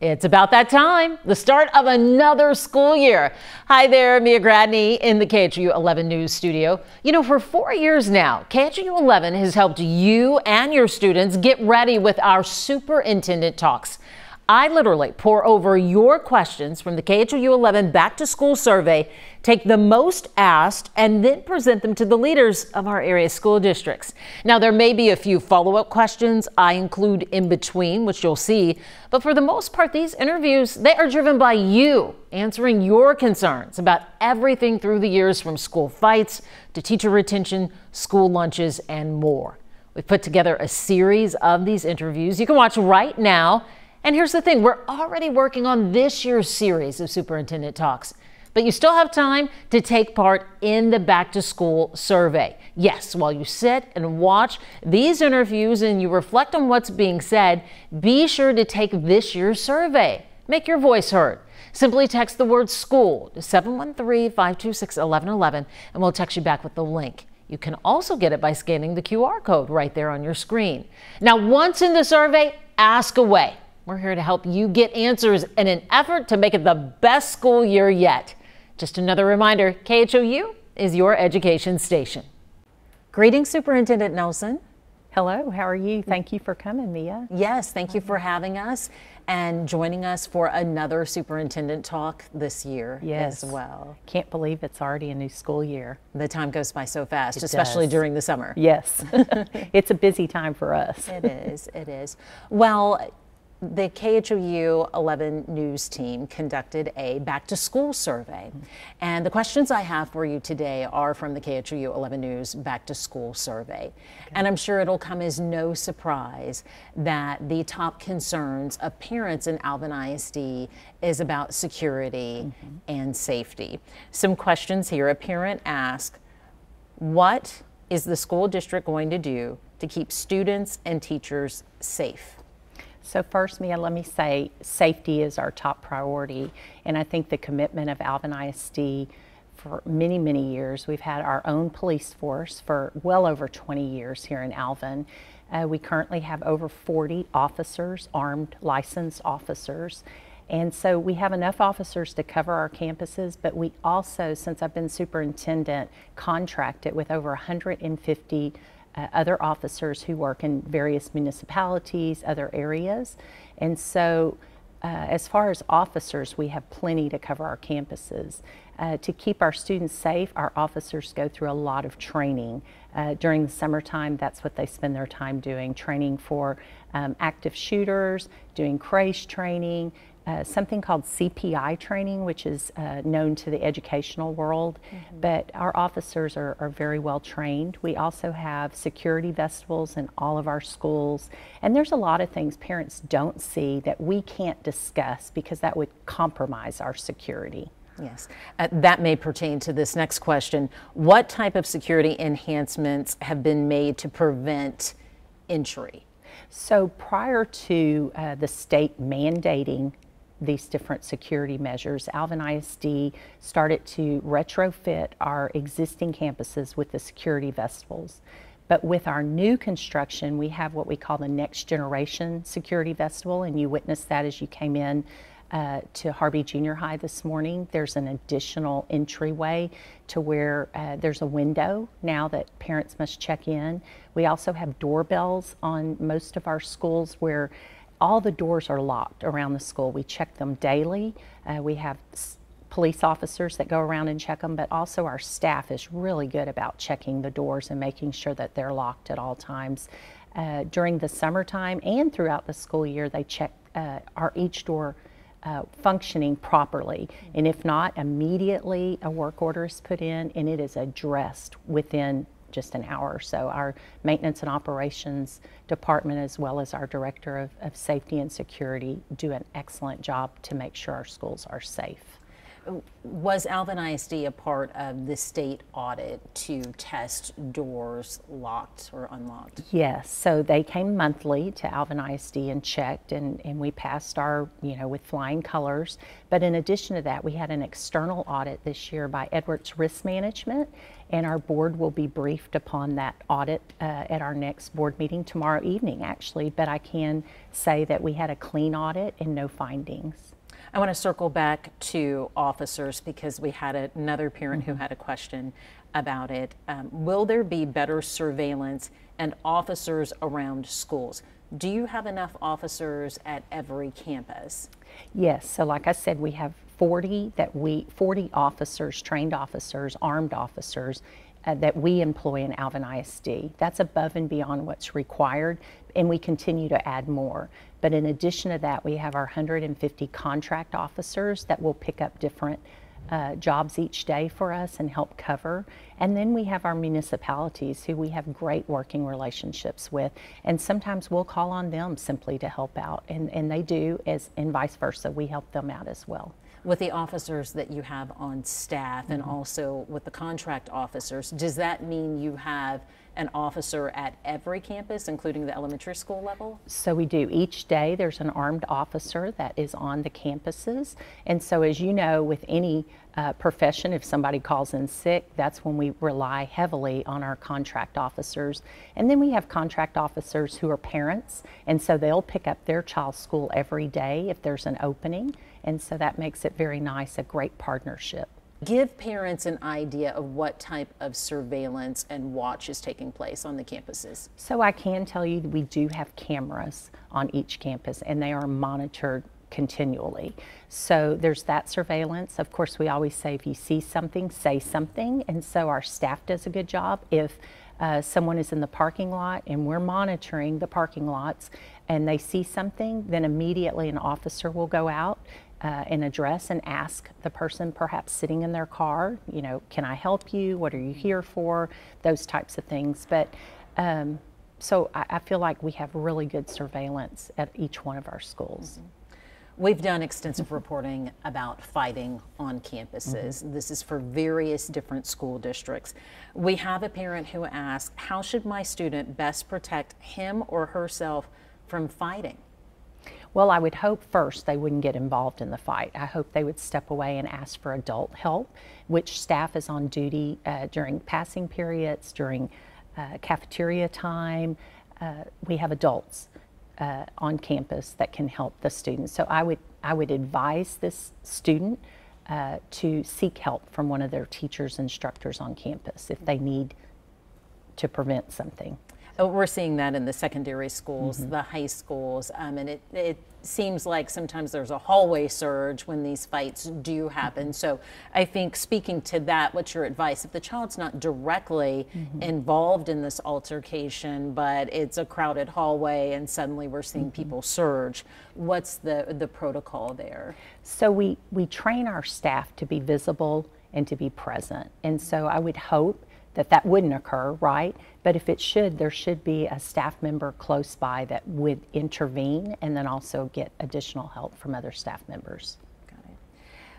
It's about that time, the start of another school year. Hi there, Mia Gradney in the KHOU 11 News studio. You know, for 4 years now, KHOU 11 has helped you and your students get ready with our Superintendent Talks. I literally pour over your questions from the KHOU 11 Back to School survey, take the most asked, and then present them to the leaders of our area school districts. Now, there may be a few follow-up questions I include in between, which you'll see, but for the most part, these interviews, they are driven by you, answering your concerns about everything through the years, from school fights to teacher retention, school lunches, and more. We've put together a series of these interviews you can watch right now. And here's the thing, we're already working on this year's series of Superintendent Talks, but you still have time to take part in the Back to School survey. Yes, while you sit and watch these interviews and you reflect on what's being said, be sure to take this year's survey. Make your voice heard. Simply text the word school to 713-526-1111 and we'll text you back with the link. You can also get it by scanning the QR code right there on your screen. Now, once in the survey, ask away. We're here to help you get answers in an effort to make it the best school year yet. Just another reminder, KHOU is your education station. Greetings, Superintendent Nelson. Hello, how are you? Thank you for coming, Mia. Yes, thank you for having us and joining us for another Superintendent Talk this year as well. Can't believe it's already a new school year. The time goes by so fast, especially during the summer. Yes, it's a busy time for us. It is, it is. Well, the KHOU 11 News team conducted a back to school survey. And the questions I have for you today are from the KHOU 11 News back to school survey. And I'm sure it'll come as no surprise that the top concerns of parents in Alvin ISD is about security and safety. Some questions here. A parent asked, what is the school district going to do to keep students and teachers safe? So first, Mia, let me say safety is our top priority, and I think the commitment of Alvin ISD for many, many years. We've had our own police force for well over 20 years here in Alvin. We currently have over 40 officers, armed, licensed officers, and so we have enough officers to cover our campuses, but we also, since I've been superintendent, contracted with over 150 other officers who work in various municipalities, other areas. And so as far as officers, we have plenty to cover our campuses. To keep our students safe, our officers go through a lot of training. During the summertime, that's what they spend their time doing, training for active shooters, doing crash training, something called CPI training, which is known to the educational world, but our officers are very well trained. We also have security vestibles in all of our schools, and there's a lot of things parents don't see that we can't discuss because that would compromise our security. Yes, that may pertain to this next question. What type of security enhancements have been made to prevent entry? So prior to the state mandating these different security measures, Alvin ISD started to retrofit our existing campuses with the security vestibules. But with our new construction, we have what we call the next generation security vestibule, and you witnessed that as you came in to Harvey Junior High this morning. There's an additional entryway to where there's a window now that parents must check in. We also have doorbells on most of our schools where all the doors are locked around the school. We check them daily. We have police officers that go around and check them, but also our staff is really good about checking the doors and making sure that they're locked at all times. During the summertime and throughout the school year, they check are each door functioning properly, and if not, immediately a work order is put in and it is addressed within just an hour or so. Our maintenance and operations department, as well as our director of safety and security, do an excellent job to make sure our schools are safe. Was Alvin ISD a part of the state audit to test doors locked or unlocked? Yes, so they came monthly to Alvin ISD and checked, and we passed our, with flying colors. But in addition to that, we had an external audit this year by Edwards Risk Management, and our board will be briefed upon that audit at our next board meeting tomorrow evening, actually. But I can say that we had a clean audit and no findings. I want to circle back to officers because we had another parent who had a question about it. Will there be better surveillance and officers around schools? Do you have enough officers at every campus? Yes, so like I said, we have 40 officers, trained officers, armed officers that we employ in Alvin ISD. That's above and beyond what's required, and we continue to add more. But in addition to that, we have our 150 contract officers that will pick up different jobs each day for us and help cover. And then we have our municipalities who we have great working relationships with, and sometimes we'll call on them simply to help out, and they do, and vice versa. We help them out as well. With the officers that you have on staff and also with the contract officers, does that mean you have an officer at every campus, including the elementary school level? So we do. Each day there's an armed officer that is on the campuses. And so as you know, with any profession, if somebody calls in sick, that's when we rely heavily on our contract officers. And then we have contract officers who are parents, and so they'll pick up their child's school every day if there's an opening. And so that makes it very nice, a great partnership. Give parents an idea of what type of surveillance and watch is taking place on the campuses. So I can tell you we do have cameras on each campus, and they are monitored continually. So there's that surveillance. Of course, we always say if you see something, say something. And so our staff does a good job. If someone is in the parking lot and we're monitoring the parking lots and they see something, then immediately an officer will go out and address and ask the person perhaps sitting in their car, can I help you? What are you here for? Those types of things. But so I feel like we have really good surveillance at each one of our schools. We've done extensive reporting about fighting on campuses. This is for various different school districts. We have a parent who asks, how should my student best protect him or herself from fighting? Well, I would hope first they wouldn't get involved in the fight. I hope they would step away and ask for adult help, which staff is on duty during passing periods, during cafeteria time. We have adults on campus that can help the students. So I would advise this student to seek help from one of their teachers, instructors on campus if they need to prevent something. We're seeing that in the secondary schools, the high schools, and it seems like sometimes there's a hallway surge when these fights do happen. So I think speaking to that, what's your advice? If the child's not directly involved in this altercation, but it's a crowded hallway and suddenly we're seeing people surge, what's the protocol there? So we train our staff to be visible and to be present. And so I would hope that wouldn't occur, right? But if it should, there should be a staff member close by that would intervene and then also get additional help from other staff members. Got it.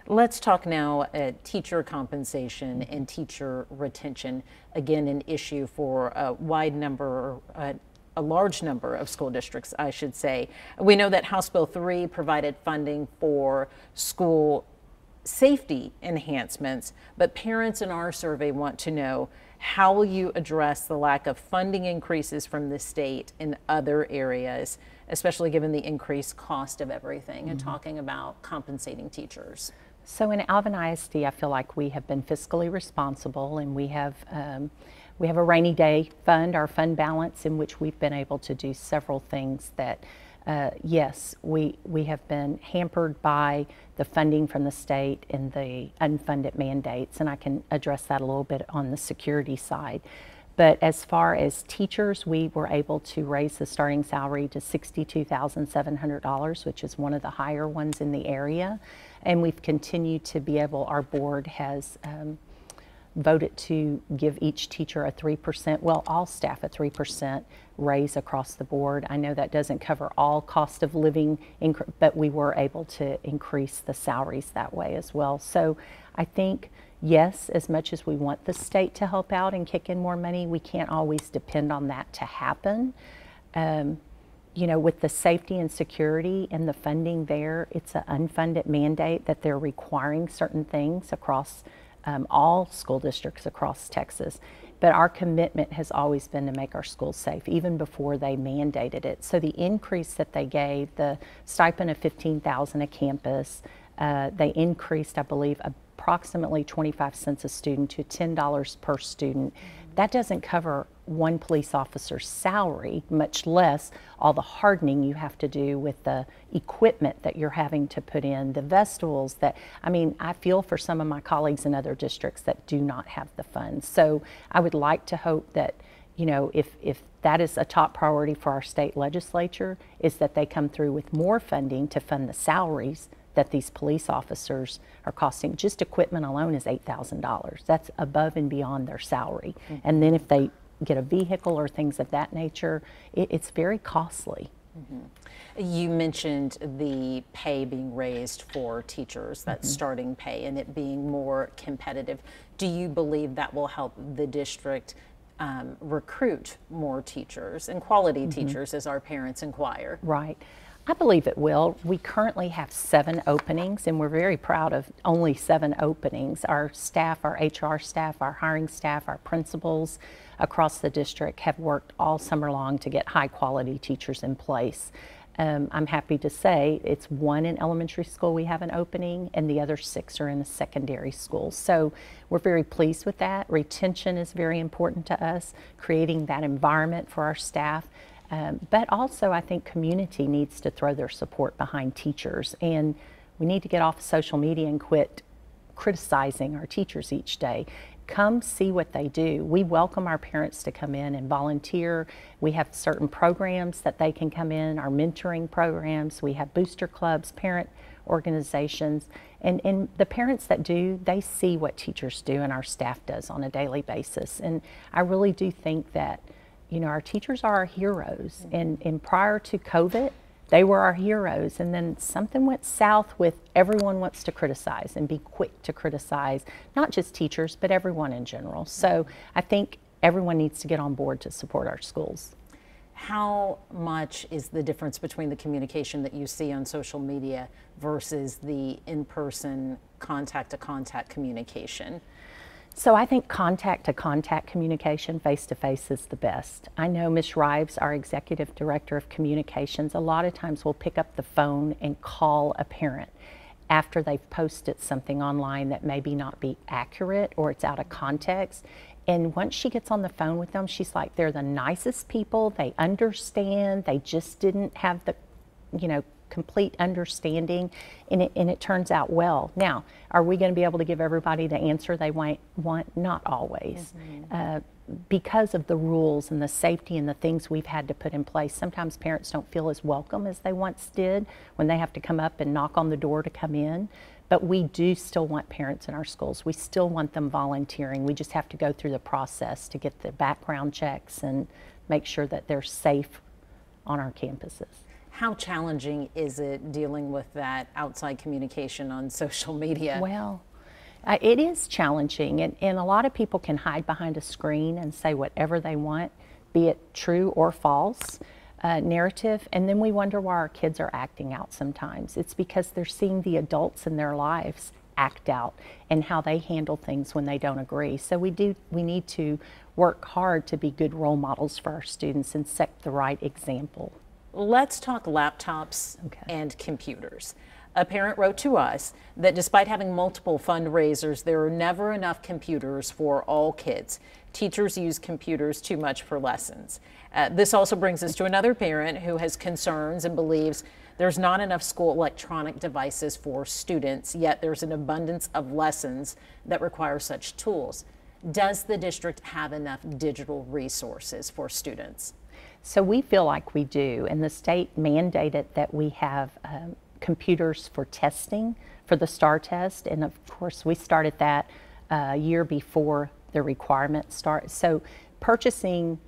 Let's talk now teacher compensation and teacher retention. Again, an issue for a large number of school districts, I should say. We know that House Bill 3 provided funding for school safety enhancements, but parents in our survey want to know, how will you address the lack of funding increases from the state in other areas, especially given the increased cost of everything, and talking about compensating teachers? So in Alvin ISD, I feel like we have been fiscally responsible, and we have a rainy day fund, our fund balance, in which we've been able to do several things that yes, we have been hampered by the funding from the state and the unfunded mandates, and I can address that a little bit on the security side. But as far as teachers, we were able to raise the starting salary to $62,700, which is one of the higher ones in the area. And we've continued to be able, our board has voted to give each teacher a 3%, well, all staff a 3% raise across the board. I know that doesn't cover all cost of living, but we were able to increase the salaries that way as well. So I think, yes, as much as we want the state to help out and kick in more money, we can't always depend on that to happen. You know, with the safety and security and the funding there, it's an unfunded mandate that they're requiring certain things across all school districts across Texas. But our commitment has always been to make our schools safe, even before they mandated it. So the increase that they gave, the stipend of $15,000 a campus, they increased, I believe, approximately 25 cents a student to $10 per student. That doesn't cover one police officer's salary, much less all the hardening you have to do with the equipment that you're having to put in, the vestibules that, I mean, I feel for some of my colleagues in other districts that do not have the funds. So I would like to hope that, you know, if that is a top priority for our state legislature, is that they come through with more funding to fund the salaries that these police officers are costing. Just equipment alone is $8,000. That's above and beyond their salary. Mm-hmm. And then if they get a vehicle or things of that nature, it's very costly. Mm-hmm. You mentioned the pay being raised for teachers, that starting pay, and it being more competitive. Do you believe that will help the district recruit more teachers and quality teachers, as our parents inquire? Right. I believe it will. We currently have 7 openings, and we're very proud of only 7 openings. Our staff, our HR staff, our hiring staff, our principals across the district have worked all summer long to get high quality teachers in place. I'm happy to say it's 1 in elementary school we have an opening, and the other 6 are in the secondary school. So we're very pleased with that. Retention is very important to us, creating that environment for our staff. But also, I think community needs to throw their support behind teachers, and we need to get off of social media and quit criticizing our teachers each day. Come see what they do. We welcome our parents to come in and volunteer. We have certain programs that they can come in, our mentoring programs. We have booster clubs, parent organizations, and the parents that do, they see what teachers do and our staff does on a daily basis. And I really do think that, you know, our teachers are our heroes, and prior to COVID, they were our heroes, and then something went south with everyone wants to criticize and be quick to criticize, not just teachers, but everyone in general. So I think everyone needs to get on board to support our schools. How much is the difference between the communication that you see on social media versus the in-person contact-to-contact communication? So I think contact-to-contact communication, face-to-face, is the best. I know Ms. Rives, our Executive Director of Communications, a lot of times will pick up the phone and call a parent after they've posted something online that maybe not be accurate or it's out of context. And once she gets on the phone with them, she's like, they're the nicest people, they understand, they just didn't have the, you know, complete understanding, and it turns out well. Now, are we going to be able to give everybody the answer they want? Not always. Because of the rules and the safety and the things we've had to put in place, sometimes parents don't feel as welcome as they once did when they have to come up and knock on the door to come in. But we do still want parents in our schools. We still want them volunteering. We just have to go through the process to get the background checks and make sure that they're safe on our campuses. How challenging is it dealing with that outside communication on social media? Well, it is challenging, and a lot of people can hide behind a screen and say whatever they want, be it true or false narrative, and then we wonder why our kids are acting out sometimes. It's because they're seeing the adults in their lives act out and how they handle things when they don't agree. So we need to work hard to be good role models for our students and set the right example. Let's talk laptops and computers. A parent wrote to us that despite having multiple fundraisers, there are never enough computers for all kids. Teachers use computers too much for lessons. This also brings us to another parent who has concerns and believes there's not enough school electronic devices for students, yet there's an abundance of lessons that require such tools. Does the district have enough digital resources for students? So we feel like we do, and the state mandated that we have computers for testing for the STAR test, and of course we started that a year before the requirement starts. So purchasing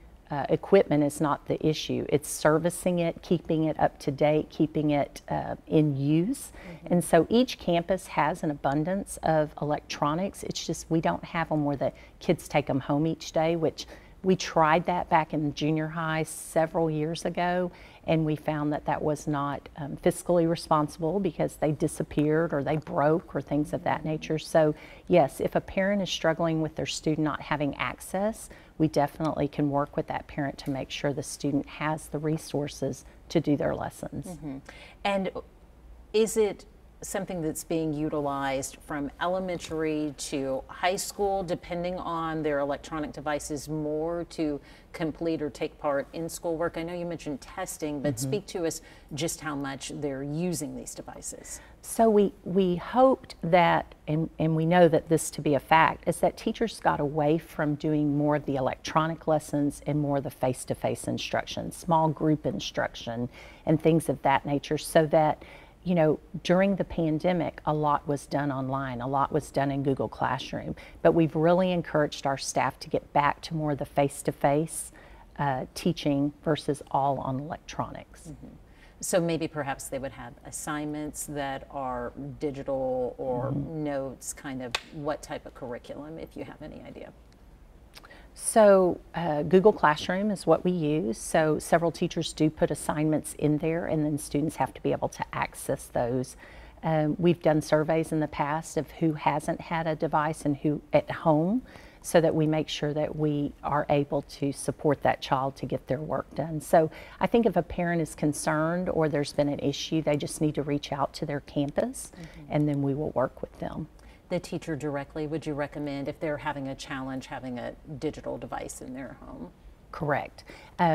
equipment is not the issue. It's servicing it, keeping it up to date, keeping it in use. And so each campus has an abundance of electronics. It's just we don't have them where the kids take them home each day, which we tried that back in junior high several years ago, and we found that that was not fiscally responsible because they disappeared or they broke or things of that nature. So yes, if a parent is struggling with their student not having access, we definitely can work with that parent to make sure the student has the resources to do their lessons. And is it something that's being utilized from elementary to high school, depending on their electronic devices, more to complete or take part in schoolwork? I know you mentioned testing, but speak to us just how much they're using these devices. So we hoped that, and we know that this to be a fact, is that teachers got away from doing more of the electronic lessons and more of the face-to-face instruction, small group instruction, and things of that nature, so that, you know, during the pandemic, a lot was done online, a lot was done in Google Classroom, but we've really encouraged our staff to get back to more of the face-to-face teaching versus all on electronics. So maybe perhaps they would have assignments that are digital or notes, kind of what type of curriculum, if you have any idea? So Google Classroom is what we use. So several teachers do put assignments in there, and then students have to be able to access those. We've done surveys in the past of who hasn't had a device and who at home, so that we make sure that we are able to support that child to get their work done. So I think if a parent is concerned or there's been an issue, they just need to reach out to their campus, and then we will work with them. The teacher directly, would you recommend, if they're having a challenge, having a digital device in their home? Correct.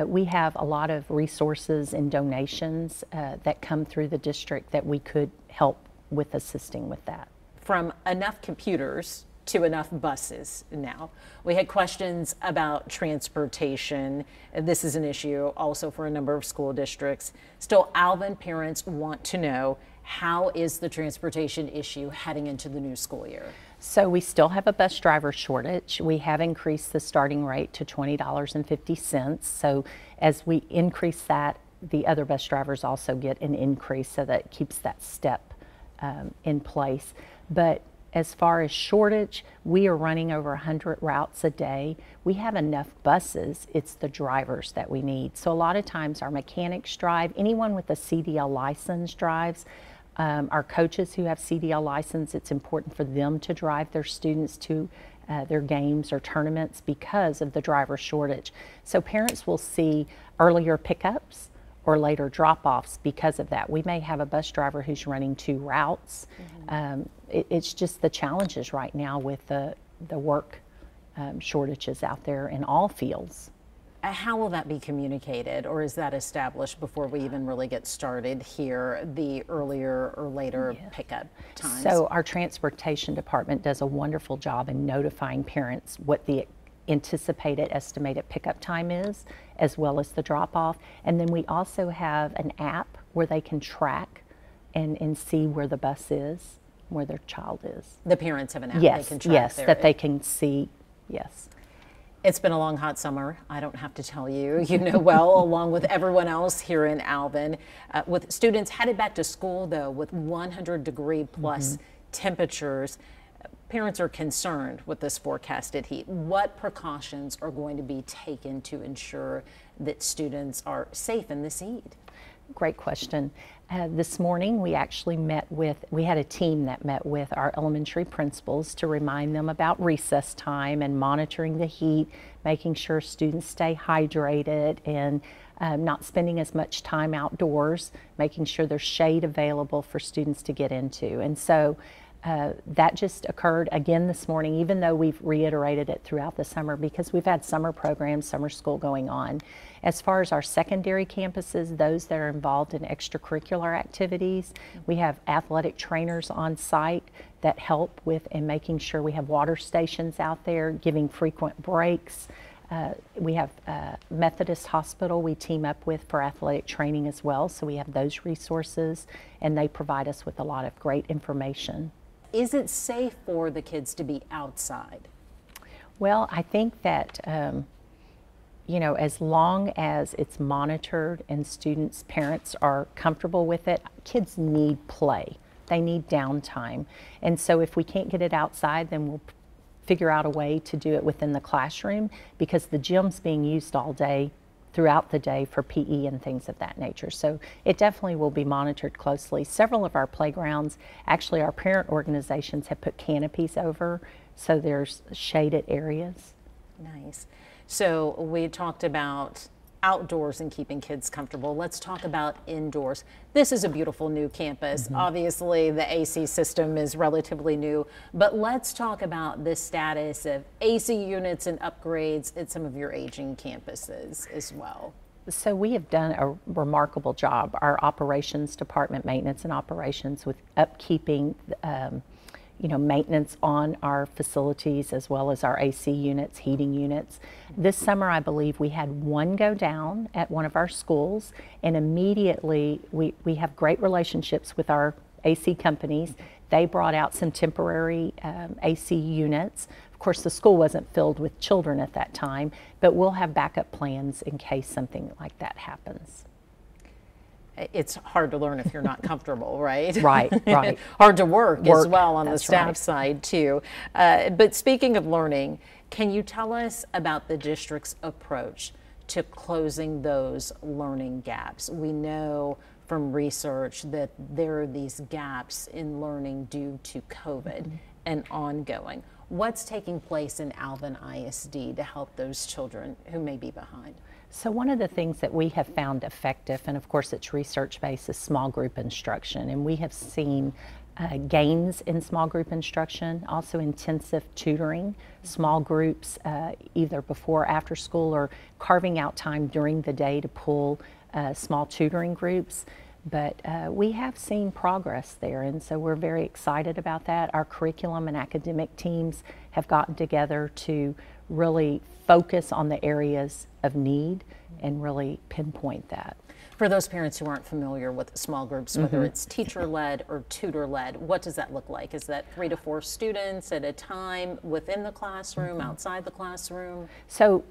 We have a lot of resources and donations that come through the district that we could help with assisting with that. From enough computers to enough buses now. We had questions about transportation. This is an issue also for a number of school districts. Still, Alvin parents want to know, how is the transportation issue heading into the new school year? So we still have a bus driver shortage. We have increased the starting rate to $20.50. So as we increase that, the other bus drivers also get an increase, so that keeps that step in place. But as far as shortage, we are running over 100 routes a day. We have enough buses, it's the drivers that we need. So a lot of times our mechanics drive, anyone with a CDL license drives. Our coaches who have CDL license, it's important for them to drive their students to their games or tournaments because of the driver shortage. So parents will see earlier pickups or later drop-offs because of that. We may have a bus driver who's running 2 routes. It's just the challenges right now with the work shortages out there in all fields. How will that be communicated, or is that established before we even really get started here, the earlier or later pickup times? So our transportation department does a wonderful job in notifying parents what the anticipated estimated pickup time is, as well as the drop-off. And then we also have an app where they can track and see where the bus is, where their child is. The parents have an app yes, they can track yes, there. that they can see, yes. It's been a long, hot summer. I don't have to tell you. You know well, along with everyone else here in Alvin. With students headed back to school, though, with 100-degree plus temperatures, parents are concerned with this forecasted heat. What precautions are going to be taken to ensure that students are safe in this heat? Great question. This morning we actually we had a team that met with our elementary principals to remind them about recess time and monitoring the heat, making sure students stay hydrated and not spending as much time outdoors, making sure there's shade available for students to get into. And so that just occurred again this morning, even though we've reiterated it throughout the summer because we've had summer programs, summer school going on. As far as our secondary campuses, those that are involved in extracurricular activities, we have athletic trainers on site that help with and making sure we have water stations out there, giving frequent breaks. We have Methodist Hospital we team up with for athletic training as well, so we have those resources, and they provide us with a lot of great information. Is it safe for the kids to be outside? Well, I think that, you know, as long as it's monitored and students' parents are comfortable with it, kids need play. They need downtime. And so if we can't get it outside, then we'll figure out a way to do it within the classroom, because the gym's being used all day, throughout the day, for PE and things of that nature. So it definitely will be monitored closely. Several of our playgrounds, actually our parent organizations have put canopies over, so there's shaded areas. Nice. So we talked about outdoors and keeping kids comfortable. Let's talk about indoors. This is a beautiful new campus. Obviously, the AC system is relatively new, but let's talk about the status of AC units and upgrades at some of your aging campuses as well. So we have done a remarkable job, our operations department, maintenance and operations, with upkeeping you know, maintenance on our facilities as well as our AC units, heating units. This summer, I believe we had one go down at one of our schools, and immediately we have great relationships with our AC companies. They brought out some temporary AC units. Of course, the school wasn't filled with children at that time, but we'll have backup plans in case something like that happens. It's hard to learn if you're not comfortable, right? Right, right. Hard to work as well on the staff right. side too. But speaking of learning, can you tell us about the district's approach to closing those learning gaps? We know from research that there are these gaps in learning due to COVID and ongoing. What's taking place in Alvin ISD to help those children who may be behind? So one of the things that we have found effective, and of course it's research-based, is small group instruction. And we have seen gains in small group instruction, also intensive tutoring, small groups either before or after school, or carving out time during the day to pull small tutoring groups. But we have seen progress there, and so we're very excited about that. Our curriculum and academic teams have gotten together to really focus on the areas of need and really pinpoint that. For those parents who aren't familiar with small groups, whether it's teacher-led or tutor-led, what does that look like? Is that 3 to 4 students at a time within the classroom, outside the classroom? So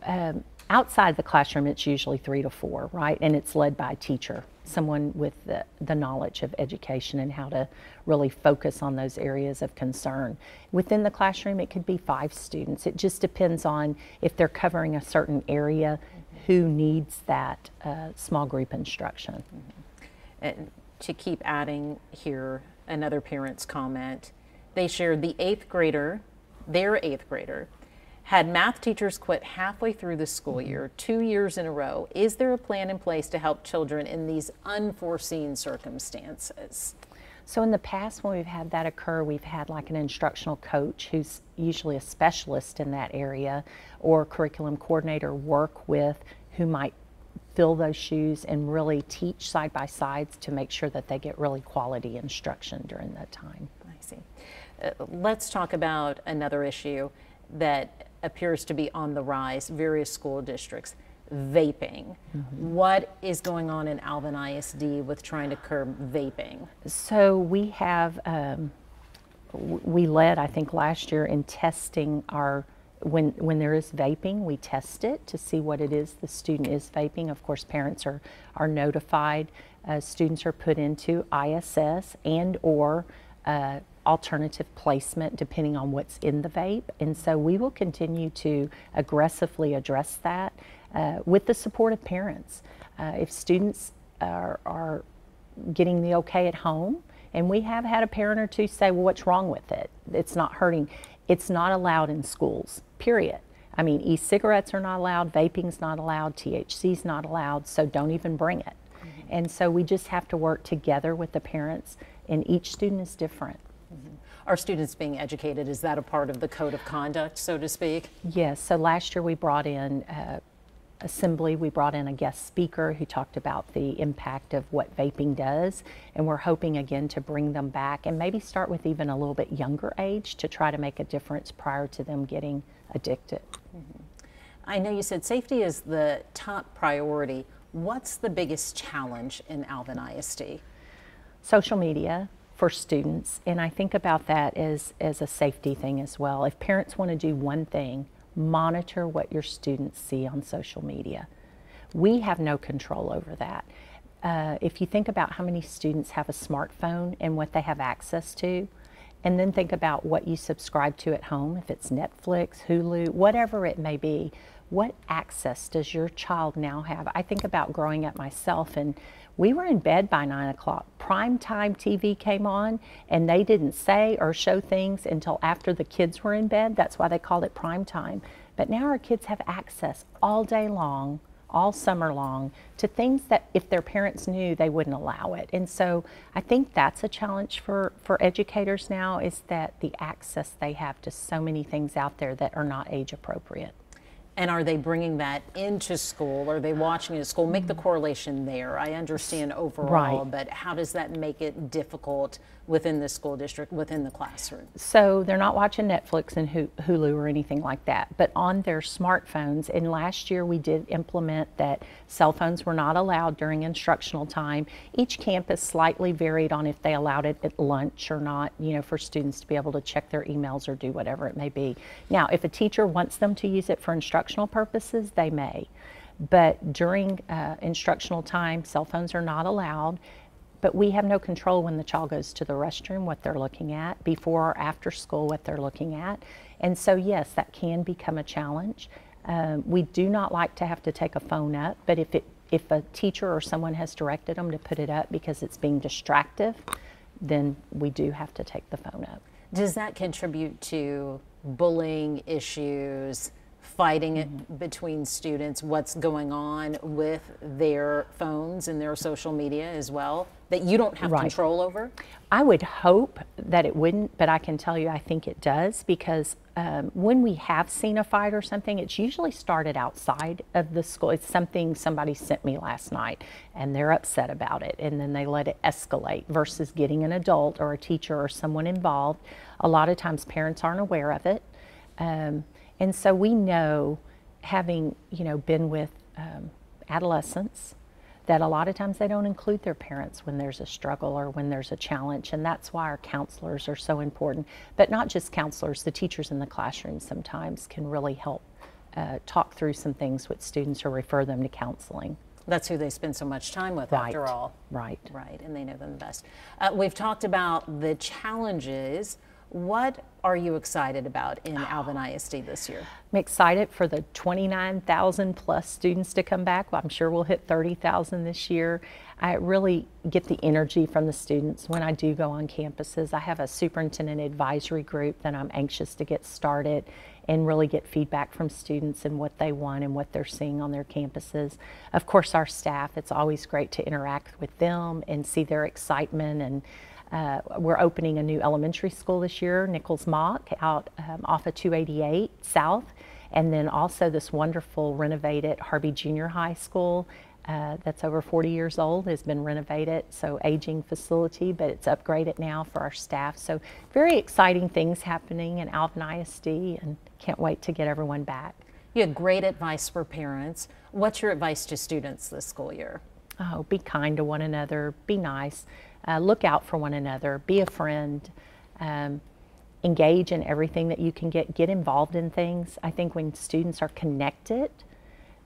outside the classroom, it's usually 3 to 4, right? And it's led by a teacher, someone with the knowledge of education and how to really focus on those areas of concern. Within the classroom, it could be 5 students. It just depends on if they're covering a certain area, who needs that small group instruction. And to keep adding here, another parent's comment, they shared their 8th grader, had math teachers quit halfway through the school year, 2 years in a row. Is there a plan in place to help children in these unforeseen circumstances? So in the past, when we've had that occur, we've had like an instructional coach who's usually a specialist in that area, or curriculum coordinator work with who might fill those shoes and really teach side by sides to make sure that they get really quality instruction during that time. I see. Let's talk about another issue that appears to be on the rise, various school districts, vaping. What is going on in Alvin ISD with trying to curb vaping? So we have, we led, I think, last year in testing our, when there is vaping, we test it to see what it is the student is vaping. Of course, parents are notified. Students are put into ISS and or alternative placement depending on what's in the vape. And so we will continue to aggressively address that with the support of parents. If students are getting the okay at home, and we have had a parent or two say, well, what's wrong with it? It's not hurting. It's not allowed in schools, period. I mean, e-cigarettes are not allowed, vaping's not allowed, THC's not allowed, so don't even bring it. And so we just have to work together with the parents, and each student is different. Are students being educated? Is that a part of the code of conduct, so to speak? Yes, so last year we brought in assembly, we brought in a guest speaker who talked about the impact of what vaping does, and we're hoping again to bring them back and maybe start with even a little bit younger age to try to make a difference prior to them getting addicted. I know you said safety is the top priority. What's the biggest challenge in Alvin ISD? Social media, for students, and I think about that as a safety thing as well. If parents want to do one thing, monitor what your students see on social media. We have no control over that. If you think about how many students have a smartphone and what they have access to, and then think about what you subscribe to at home, if it's Netflix, Hulu, whatever it may be, what access does your child now have? I think about growing up myself, and we were in bed by 9 o'clock. Primetime TV came on, and they didn't say or show things until after the kids were in bed. That's why they called it primetime. But now our kids have access all day long, all summer long, to things that if their parents knew, they wouldn't allow it. And so I think that's a challenge for educators now, is that the access they have to so many things out there that are not age appropriate. And are they bringing that into school? Are they watching it at school? Make the correlation there. I understand overall, right. But how does that make it difficult within the school district, within the classroom? So they're not watching Netflix and Hulu or anything like that, but on their smartphones. And last year we did implement that cell phones were not allowed during instructional time. Each campus slightly varied on if they allowed it at lunch or not, you know, for students to be able to check their emails or do whatever it may be. Now, if a teacher wants them to use it for instructional purposes, they may. But during instructional time, cell phones are not allowed. But we have no control when the child goes to the restroom, what they're looking at, before or after school, what they're looking at. And so, yes, that can become a challenge. We do not like to have to take a phone up, but if a teacher or someone has directed them to put it up because it's being distractive, then we do have to take the phone up. Does that contribute to bullying issues, fighting it between students, what's going on with their phones and their social media as well, that you don't have control over? I would hope that it wouldn't, but I can tell you I think it does, because when we have seen a fight or something, it's usually started outside of the school. It's something somebody sent me last night and they're upset about it, and then they let it escalate, versus getting an adult or a teacher or someone involved. A lot of times parents aren't aware of it. And so we know, having, you know, been with adolescents, that a lot of times they don't include their parents when there's a struggle or when there's a challenge, and that's why our counselors are so important. But not just counselors, the teachers in the classroom sometimes can really help talk through some things with students or refer them to counseling. That's who they spend so much time with, Right. after all. Right. Right, and they know them the best. We've talked about the challenges. What are you excited about in Alvin ISD this year? I'm excited for the 29,000 plus students to come back. I'm sure we'll hit 30,000 this year. I really get the energy from the students when I do go on campuses. I have a superintendent advisory group that I'm anxious to get started and really get feedback from students and what they want and what they're seeing on their campuses. Of course, our staff, it's always great to interact with them and see their excitement. And we're opening a new elementary school this year, Nichols Mock, out off of 288 South, and then also this wonderful renovated Harvey Junior High School that's over 40 years old, has been renovated, so aging facility, but it's upgraded now for our staff. So very exciting things happening in Alvin ISD, and can't wait to get everyone back. You had great advice for parents. What's your advice to students this school year? Oh, be kind to one another, be nice, look out for one another, be a friend, engage in everything that you can get involved in things. I think when students are connected,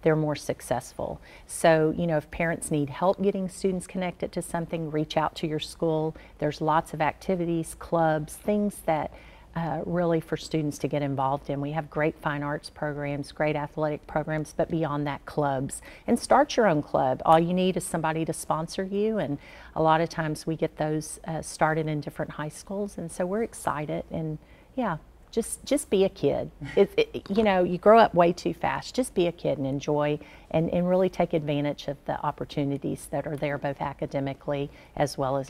they're more successful. So, you know, if parents need help getting students connected to something, reach out to your school. There's lots of activities, clubs, things that really for students to get involved in. We have great fine arts programs, great athletic programs, but beyond that, clubs. And start your own club. All you need is somebody to sponsor you, and a lot of times we get those started in different high schools, and so we're excited. And yeah, just be a kid. You know, you grow up way too fast. Just be a kid and enjoy and really take advantage of the opportunities that are there, both academically as well as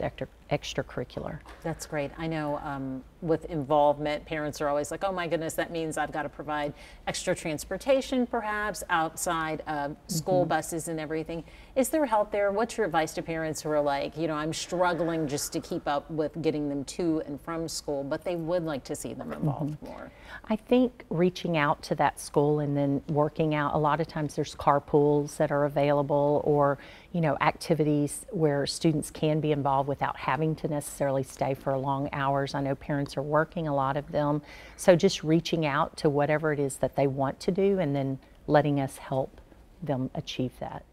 extracurricular. That's great. I know with involvement. Parents are always like, oh my goodness, that means I've got to provide extra transportation perhaps outside of school buses and everything. Is there help there? What's your advice to parents who are like, you know, I'm struggling just to keep up with getting them to and from school, but they would like to see them involved more? I think reaching out to that school and then working out, a lot of times there's carpools that are available, or, you know, activities where students can be involved without having to necessarily stay for long hours. I know parents are working, a lot of them. So just reaching out to whatever it is that they want to do and then letting us help them achieve that.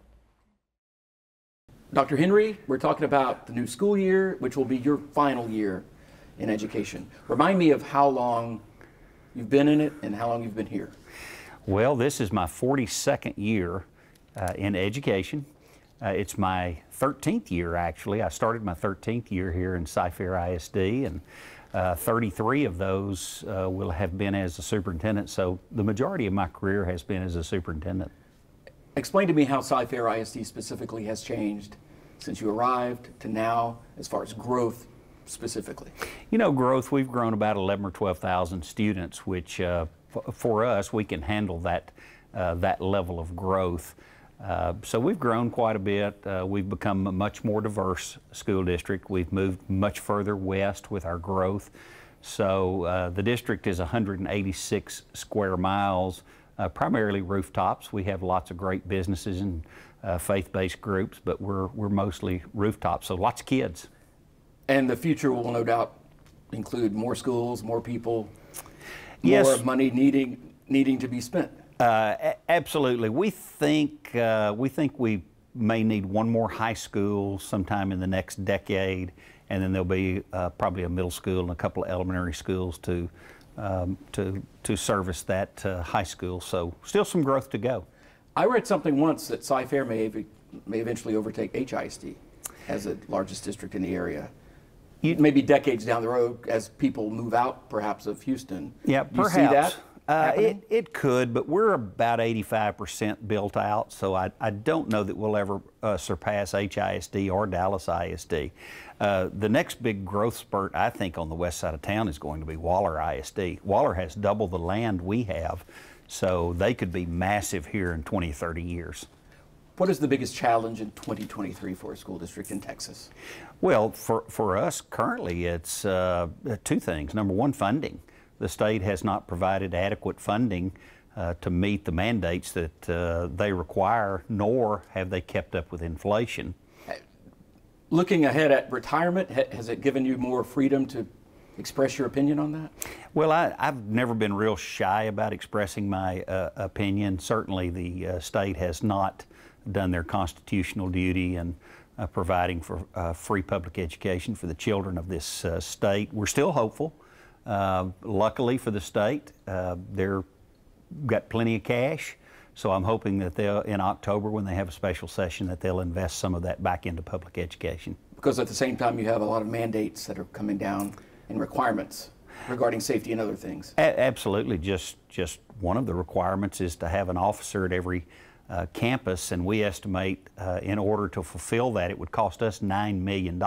Dr. Henry, we're talking about the new school year, which will be your final year in education. Remind me of how long you've been in it and how long you've been here. Well, this is my 42nd year in education. It's my 13th year, actually. I started my 13th year here in Cy-Fair ISD, and 33 of those will have been as a superintendent, so the majority of my career has been as a superintendent. Explain to me how Cy-Fair ISD specifically has changed since you arrived to now, as far as growth specifically. You know, growth, we've grown about 11 or 12,000 students, which for us, we can handle that, that level of growth. So we've grown quite a bit. We've become a much more diverse school district. We've moved much further west with our growth. So the district is 186 square miles, primarily rooftops. We have lots of great businesses and faith-based groups, but we're mostly rooftops, so lots of kids. And the future will no doubt include more schools, more people, yes, more money needing to be spent. Absolutely. We think we may need one more high school sometime in the next decade, and then there'll be probably a middle school and a couple of elementary schools to service that high school. So still some growth to go. I read something once that Cy-Fair may eventually overtake HISD as the largest district in the area. Maybe decades down the road as people move out, perhaps, of Houston. Yeah, you perhaps. See that it could, but we're about 85% built out, so I don't know that we'll ever surpass HISD or Dallas ISD. The next big growth spurt, I think, on the west side of town is going to be Waller ISD. Waller has double the land we have, so they could be massive here in 20, 30 years. What is the biggest challenge in 2023 for a school district in Texas? Well, for us currently, it's two things. Number one, funding. The state has not provided adequate funding to meet the mandates that they require, nor have they kept up with inflation. Looking ahead at retirement, has it given you more freedom to express your opinion on that? Well, I've never been real shy about expressing my opinion. Certainly the state has not done their constitutional duty in providing for free public education for the children of this state. We're still hopeful. Luckily for the state, they've got plenty of cash, so I'm hoping that they'll, in October when they have a special session, that they'll invest some of that back into public education. Because at the same time you have a lot of mandates that are coming down and requirements regarding safety and other things. Absolutely. Just one of the requirements is to have an officer at every campus, and we estimate in order to fulfill that it would cost us $9 million.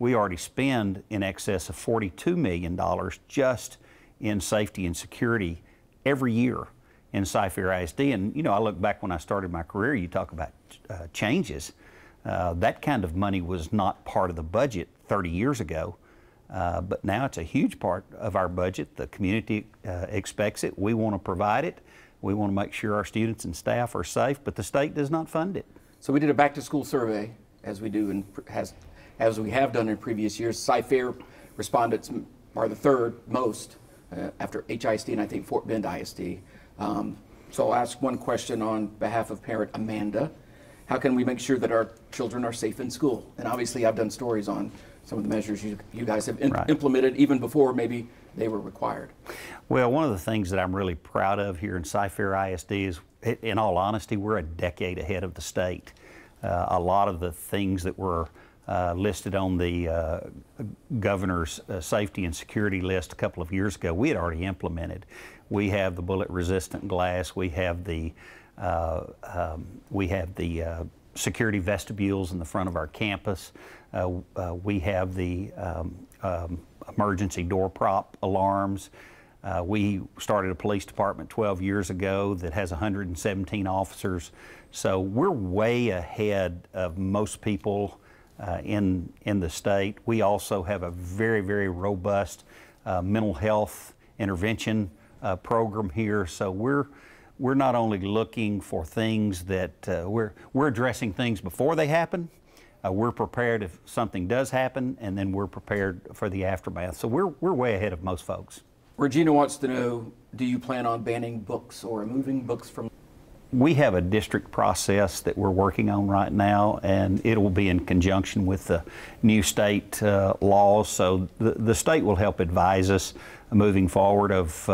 We already spend in excess of $42 million just in safety and security every year in Cy-Fair ISD. And you know, I look back when I started my career, you talk about changes. That kind of money was not part of the budget 30 years ago, but now it's a huge part of our budget. The community expects it. We want to provide it. We want to make sure our students and staff are safe, but the state does not fund it. So we did a back-to-school survey, as we do and as we have done in previous years. Cy-Fair respondents are the third most after HISD and I think Fort Bend ISD. So I'll ask one question on behalf of parent Amanda. How can we make sure that our children are safe in school? And obviously I've done stories on some of the measures you guys have implemented even before maybe they were required. Well, one of the things that I'm really proud of here in Cy-Fair ISD is, in all honesty, we're a decade ahead of the state. A lot of the things that were listed on the governor's safety and security list a couple of years ago, we had already implemented. We have the bullet-resistant glass. We have the security vestibules in the front of our campus. We have the emergency door prop alarms. We started a police department 12 years ago that has 117 officers. So we're way ahead of most people in the state. We also have a very, very robust mental health intervention program here. So we're not only looking for things that we're addressing things before they happen. We're prepared if something does happen, and then we're prepared for the aftermath. So we're way ahead of most folks. Regina wants to know, do you plan on banning books or removing books from? We have a district process that we're working on right now, and it will be in conjunction with the new state laws. So the state will help advise us moving forward of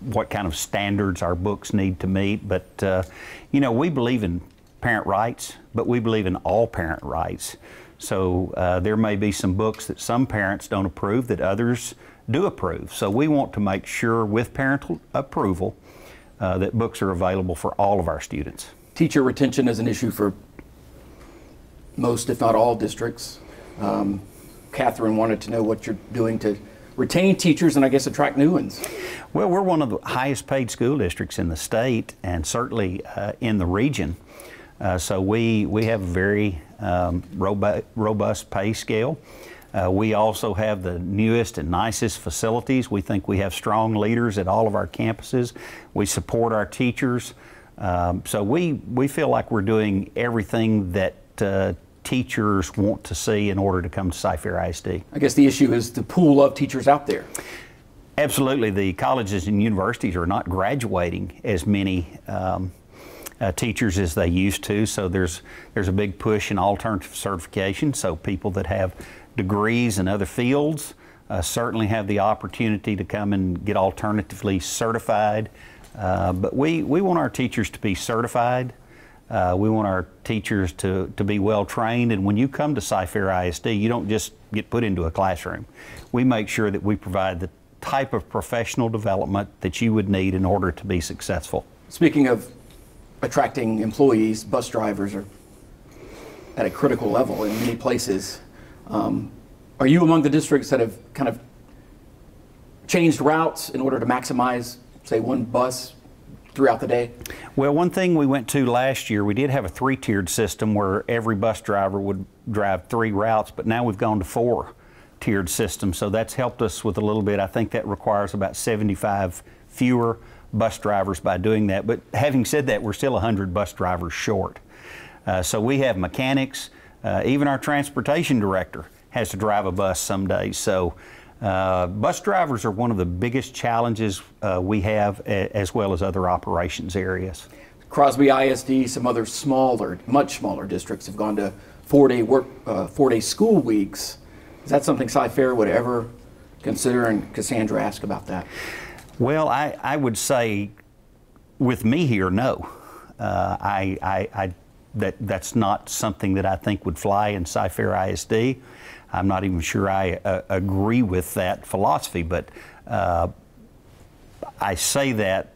what kind of standards our books need to meet. But, you know, we believe in parent rights, but we believe in all parent rights. So there may be some books that some parents don't approve that others do approve. So we want to make sure with parental approval that books are available for all of our students. Teacher retention is an issue for most, if not all, districts. Catherine wanted to know what you're doing to retain teachers and I guess attract new ones. Well, we're one of the highest paid school districts in the state and certainly in the region. So we have a very robust pay scale. We also have the newest and nicest facilities. We think we have strong leaders at all of our campuses. We support our teachers. So we feel like we're doing everything that teachers want to see in order to come to Cy-Fair ISD. I guess the issue is the pool of teachers out there. Absolutely. The colleges and universities are not graduating as many teachers as they used to, so there's a big push in alternative certification, so people that have degrees in other fields certainly have the opportunity to come and get alternatively certified. But we want our teachers to be certified. We want our teachers to be well trained, and when you come to Cy-Fair ISD, you don't just get put into a classroom. We make sure that we provide the type of professional development that you would need in order to be successful. Speaking of attracting employees, bus drivers are at a critical level in many places. Are you among the districts that have kind of changed routes in order to maximize, say, one bus throughout the day? Well, one thing we went to last year, we did have a 3-tiered system where every bus driver would drive 3 routes, but now we've gone to 4-tiered system, so that's helped us with a little bit. I think that requires about 75 fewer bus drivers by doing that, but having said that, we're still 100 bus drivers short. So we have mechanics, even our transportation director has to drive a bus some days. So bus drivers are one of the biggest challenges we have, as well as other operations areas. Crosby ISD, some other smaller, much smaller districts have gone to 4-day school weeks. Is that something Cy-Fair would ever consider? And Cassandra asked about that. Well, I would say with me here, no. That's not something that I think would fly in Cy-Fair ISD. I'm not even sure I agree with that philosophy, but I say that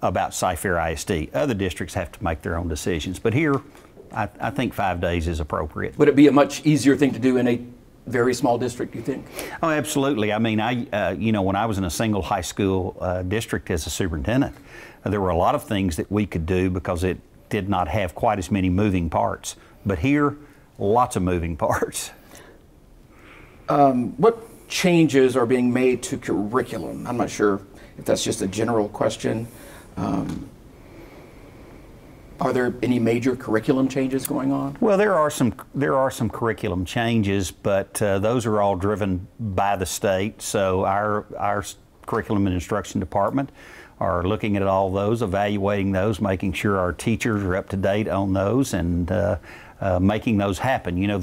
about Cy-Fair ISD. Other districts have to make their own decisions, but here I think 5 days is appropriate. Would it be a much easier thing to do in a very small district, you think? Oh, absolutely. I mean, you know, when I was in a single high school district as a superintendent, there were a lot of things that we could do because it did not have quite as many moving parts. But here, lots of moving parts. What changes are being made to curriculum? I'm not sure if that's just a general question. Are there any major curriculum changes going on? Well, there are some curriculum changes, but those are all driven by the state. So our curriculum and instruction department are looking at all those, evaluating those, making sure our teachers are up to date on those, and making those happen. You know,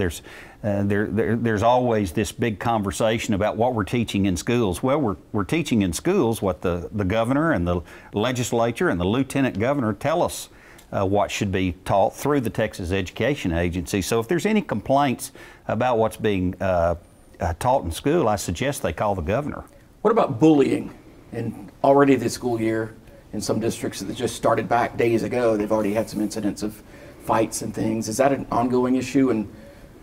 there's always this big conversation about what we're teaching in schools. Well, we're teaching in schools what the governor and the legislature and the lieutenant governor tell us what should be taught through the Texas Education Agency. So if there's any complaints about what's being taught in school, I suggest they call the governor. What about bullying? And already this school year, in some districts that just started back days ago, they've already had some incidents of fights and things. Is that an ongoing issue? And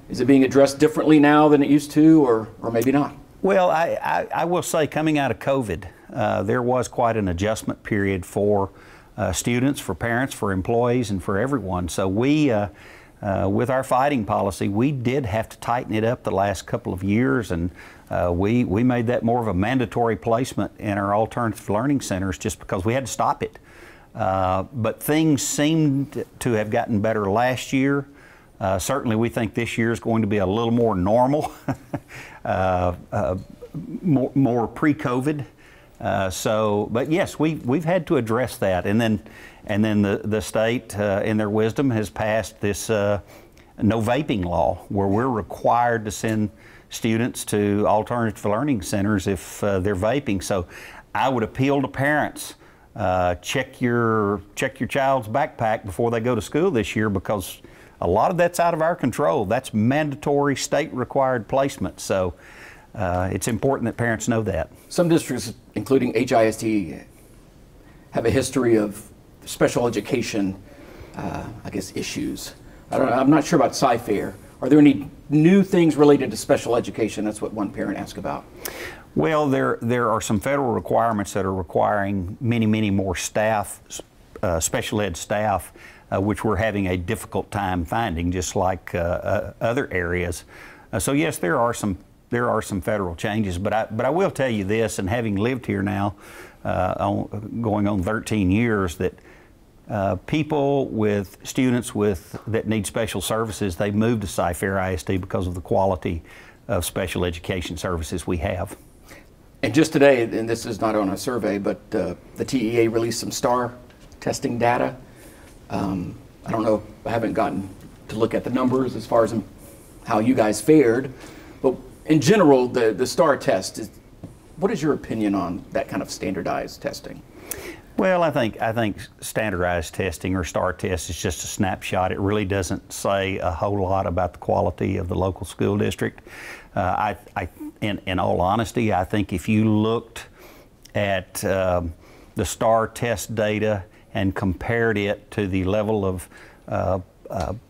Is it being addressed differently now than it used to, or maybe not? Well, I will say, coming out of COVID, there was quite an adjustment period for students, for parents, for employees, and for everyone. So we, with our fighting policy, we did have to tighten it up the last couple of years, and we made that more of a mandatory placement in our alternative learning centers just because we had to stop it. But things seemed to have gotten better last year. Certainly we think this year is going to be a little more normal, more pre-COVID. But yes, we've had to address that, and then the state, in their wisdom, has passed this no vaping law, where we're required to send students to alternative learning centers if they're vaping. So I would appeal to parents. Check your child's backpack before they go to school this year, because a lot of that's out of our control. That's mandatory state required placement. So it's important that parents know that. Some districts, including HISD, have a history of special education, I guess, issues. I'm not sure about Sci-Fair. Are there any new things related to special education? That's what one parent asked about. Well, there are some federal requirements that are requiring many more staff, special ed staff, which we're having a difficult time finding, just like other areas. So yes, there are some federal changes, but I will tell you this, and having lived here now, going on 13 years, that students that need special services, they move to Sci-Fair ISD because of the quality of special education services we have. And just today, and this is not on a survey, but the TEA released some STAR testing data. I don't know, I haven't gotten to look at the numbers as far as how you guys fared, but in general, the STAR test, what is your opinion on that kind of standardized testing? Well, I think standardized testing or STAR test is just a snapshot. It really doesn't say a whole lot about the quality of the local school district. In all honesty, I think if you looked at the STAR test data and compared it to the level of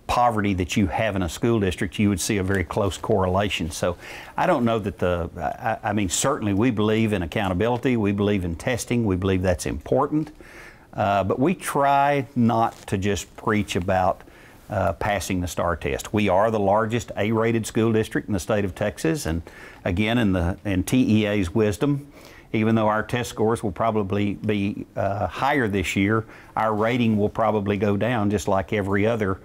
poverty that you have in a school district, you would see a very close correlation. So I don't know that I mean, certainly we believe in accountability, we believe in testing, we believe that's important, but we try not to just preach about passing the STAR test. We are the largest A-rated school district in the state of Texas, and again, in TEA's wisdom, even though our test scores will probably be higher this year, our rating will probably go down, just like every other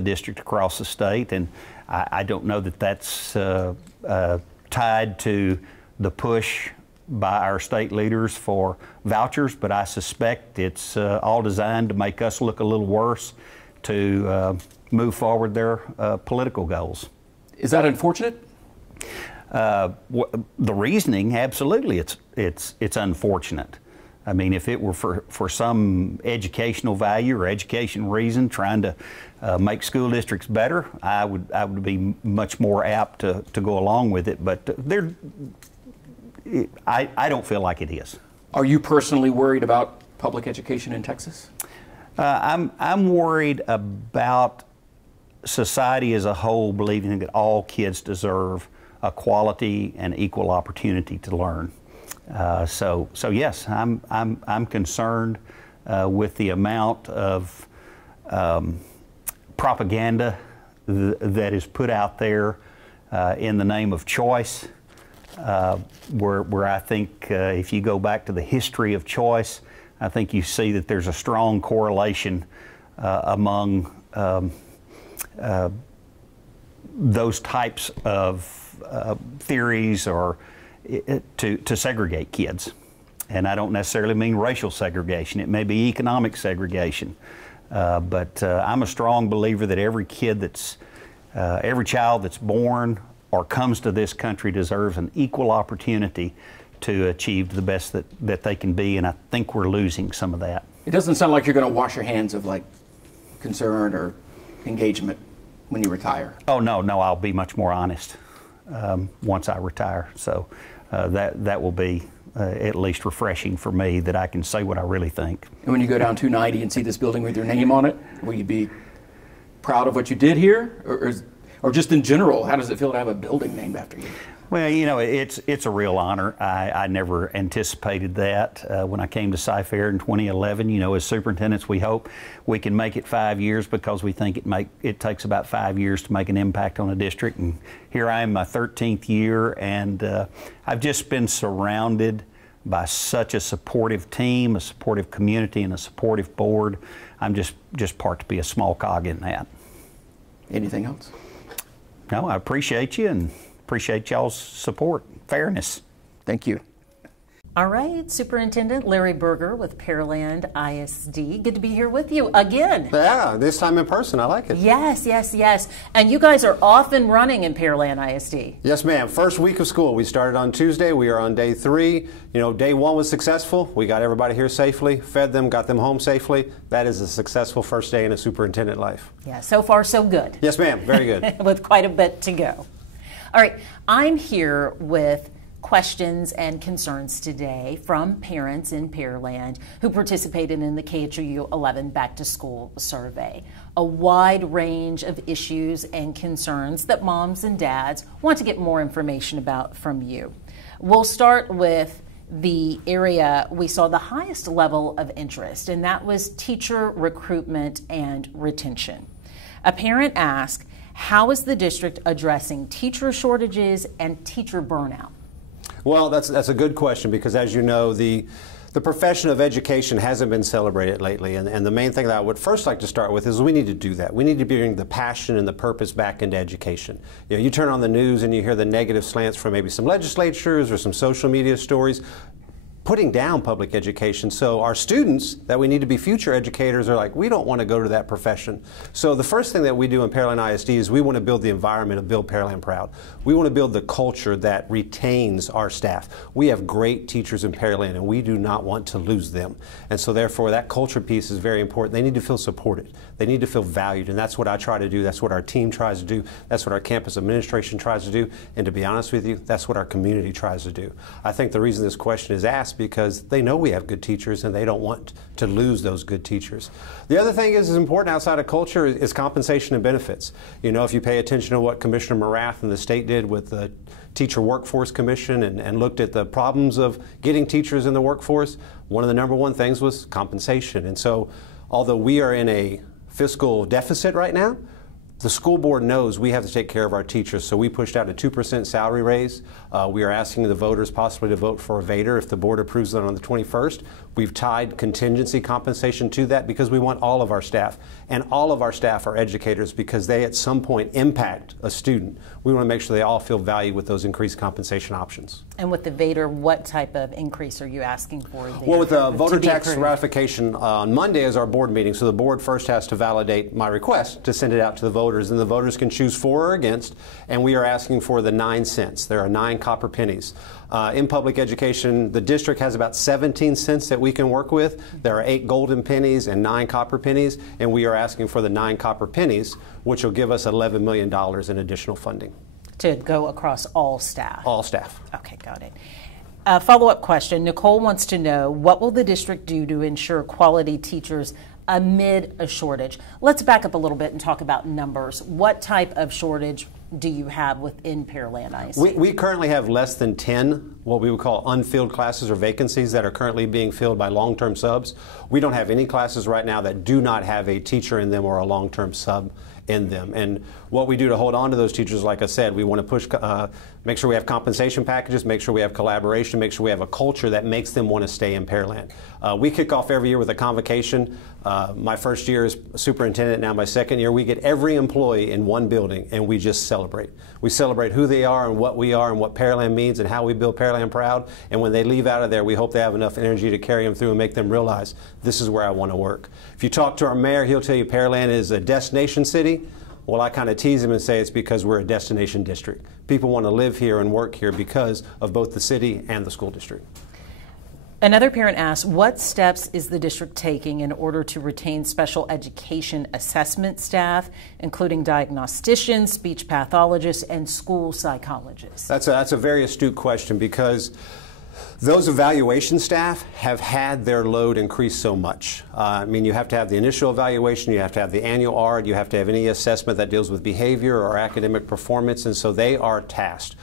district across the state. And I don't know that that's tied to the push by our state leaders for vouchers, but I suspect it's all designed to make us look a little worse to move forward their political goals. Is that unfortunate? The reasoning, absolutely, it's unfortunate. I mean, if it were for some educational value or education reason, trying to make school districts better, I would be much more apt to go along with it. But I don't feel like it is. Are you personally worried about public education in Texas? I'm worried about society as a whole believing that all kids deserve a quality and equal opportunity to learn. So yes, I'm concerned with the amount of propaganda that is put out there in the name of choice, where I think if you go back to the history of choice, I think you see that there's a strong correlation among those types of theories or to segregate kids. And I don't necessarily mean racial segregation. It may be economic segregation. But I'm a strong believer that every child that's born or comes to this country deserves an equal opportunity to achieve the best that they can be, and I think we're losing some of that. It doesn't sound like you're going to wash your hands of like concern or engagement when you retire. Oh no, I'll be much more honest once I retire. So that will be at least refreshing for me, that I can say what I really think. And when you go down 290 and see this building with your name on it, will you be proud of what you did here, or just in general, how does it feel to have a building named after you? Well, you know, it's a real honor. I never anticipated that when I came to Cy-Fair in 2011. You know, as superintendents, we hope we can make it 5 years because we think it takes about 5 years to make an impact on a district. And here I am, my 13th year, and I've just been surrounded by such a supportive team, a supportive community, and a supportive board. I'm just part to be a small cog in that. Anything else? No, I appreciate you and appreciate y'all's support, fairness. Thank you. All right, Superintendent Larry Berger with Pearland ISD. Good to be here with you again. Yeah, this time in person. I like it. Yes, yes, yes. And you guys are off and running in Pearland ISD. Yes, ma'am. First week of school. We started on Tuesday. We are on day 3. You know, day 1 was successful. We got everybody here safely, fed them, got them home safely. That is a successful first day in a superintendent life. Yeah, so far so good. Yes, ma'am. Very good. With quite a bit to go. All right, I'm here with questions and concerns today from parents in Pearland who participated in the KHOU 11 Back to School survey. A wide range of issues and concerns that moms and dads want to get more information about from you. We'll start with the area we saw the highest level of interest, and that was teacher recruitment and retention. A parent asked, how is the district addressing teacher shortages and teacher burnout? Well, that's a good question because, as you know, the profession of education hasn't been celebrated lately. And the main thing that I would first like to start with is we need to do that. We need to bring the passion and the purpose back into education. You know, you turn on the news and you hear the negative slants from maybe some legislatures or some social media stories putting down public education. So our students that we need to be future educators are like, we don't want to go to that profession. So the first thing that we do in Pearland ISD is we want to build the environment of Build Pearland Proud. We want to build the culture that retains our staff. We have great teachers in Pearland and we do not want to lose them. And so therefore that culture piece is very important. They need to feel supported. They need to feel valued, and that's what I try to do. That's what our team tries to do. That's what our campus administration tries to do. And to be honest with you, that's what our community tries to do. I think the reason this question is asked because they know we have good teachers and they don't want to lose those good teachers. The other thing is important outside of culture is compensation and benefits. You know, if you pay attention to what Commissioner Morath and the state did with the Teacher Workforce Commission and looked at the problems of getting teachers in the workforce, one of the #1 things was compensation. And so although we are in a fiscal deficit right now, the school board knows we have to take care of our teachers, so we pushed out a 2% salary raise. We are asking the voters possibly to vote for a Vader if the board approves it on the 21st. We've tied contingency compensation to that because we want all of our staff. And all of our staff are educators because they at some point impact a student. We want to make sure they all feel valued with those increased compensation options. And with the Vader, what type of increase are you asking for there? Well, with the voter tax ratification on Monday is our board meeting, so the board first has to validate my request to send it out to the voters, and the voters can choose for or against, and we are asking for the 9 cents. There are 9 copper pennies. In public education, the district has about 17 cents that we can work with. There are 8 golden pennies and 9 copper pennies, and we are asking for the 9 copper pennies, which will give us $11 million in additional funding. To go across all staff? All staff. Okay, got it. Follow-up question. Nicole wants to know, what will the district do to ensure quality teachers amid a shortage? Let's back up a little bit and talk about numbers. What type of shortage do you have within Pearland ISD? We currently have less than 10 what we would call unfilled classes or vacancies that are currently being filled by long-term subs. We don't have any classes right now that do not have a teacher in them or a long-term sub in them. And what we do to hold on to those teachers, like I said, we want to push, make sure we have compensation packages, make sure we have collaboration, make sure we have a culture that makes them want to stay in Pearland. We kick off every year with a convocation. My first year as superintendent, now my second year, we get every employee in one building and we just celebrate. We celebrate who they are and what we are and what Pearland means and how we build Pearland proud. And when they leave out of there, we hope they have enough energy to carry them through and make them realize this is where I want to work. If you talk to our mayor, he'll tell you Pearland is a destination city. Well, I kind of tease him and say it's because we're a destination district. People want to live here and work here because of both the city and the school district. Another parent asked, what steps is the district taking in order to retain special education assessment staff, including diagnosticians, speech pathologists, and school psychologists? That's a very astute question because Those evaluation staff have had their load increase so much. I mean, you have to have the initial evaluation, you have to have the annual ARD, you have to have any assessment that deals with behavior or academic performance, and so they are tasked.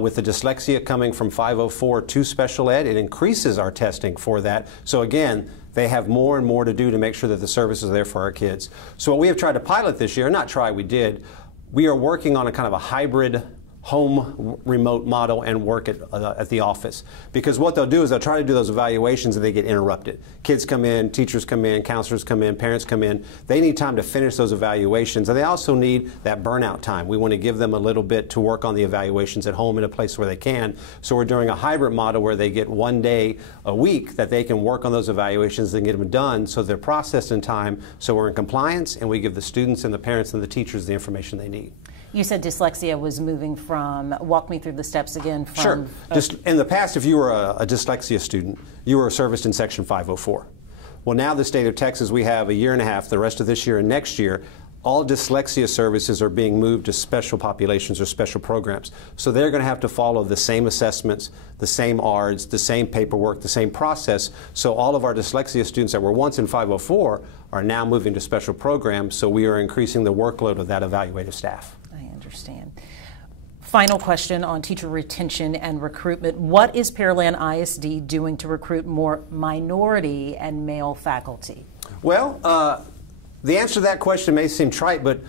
With the dyslexia coming from 504 to special ed, it increases our testing for that. So again, they have more and more to do to make sure that the services are there for our kids. So what we have tried to pilot this year, not try, we did, we are working on a kind of a hybrid home remote model and work at the office. Because what they'll do is they'll try to do those evaluations and they get interrupted. Kids come in, teachers come in, counselors come in, parents come in. They need time to finish those evaluations, and they also need that burnout time. We want to give them a little bit to work on the evaluations at home in a place where they can. So we're doing a hybrid model where they get 1 day a week that they can work on those evaluations and get them done so they're processed in time, so we're in compliance and we give the students and the parents and the teachers the information they need. You said dyslexia was moving from, walk me through the steps again. From, sure. Just in the past, if you were a dyslexia student, you were serviced in Section 504. Well, now the state of Texas, we have a year and a half, the rest of this year and next year, all dyslexia services are being moved to special populations or special programs. So they're going to have to follow the same assessments, the same ARDs, the same paperwork, the same process. So all of our dyslexia students that were once in 504 are now moving to special programs, so we are increasing the workload of that evaluative staff. Understand. Final question on teacher retention and recruitment. What is Pearland ISD doing to recruit more minority and male faculty? Well, the answer to that question may seem trite, but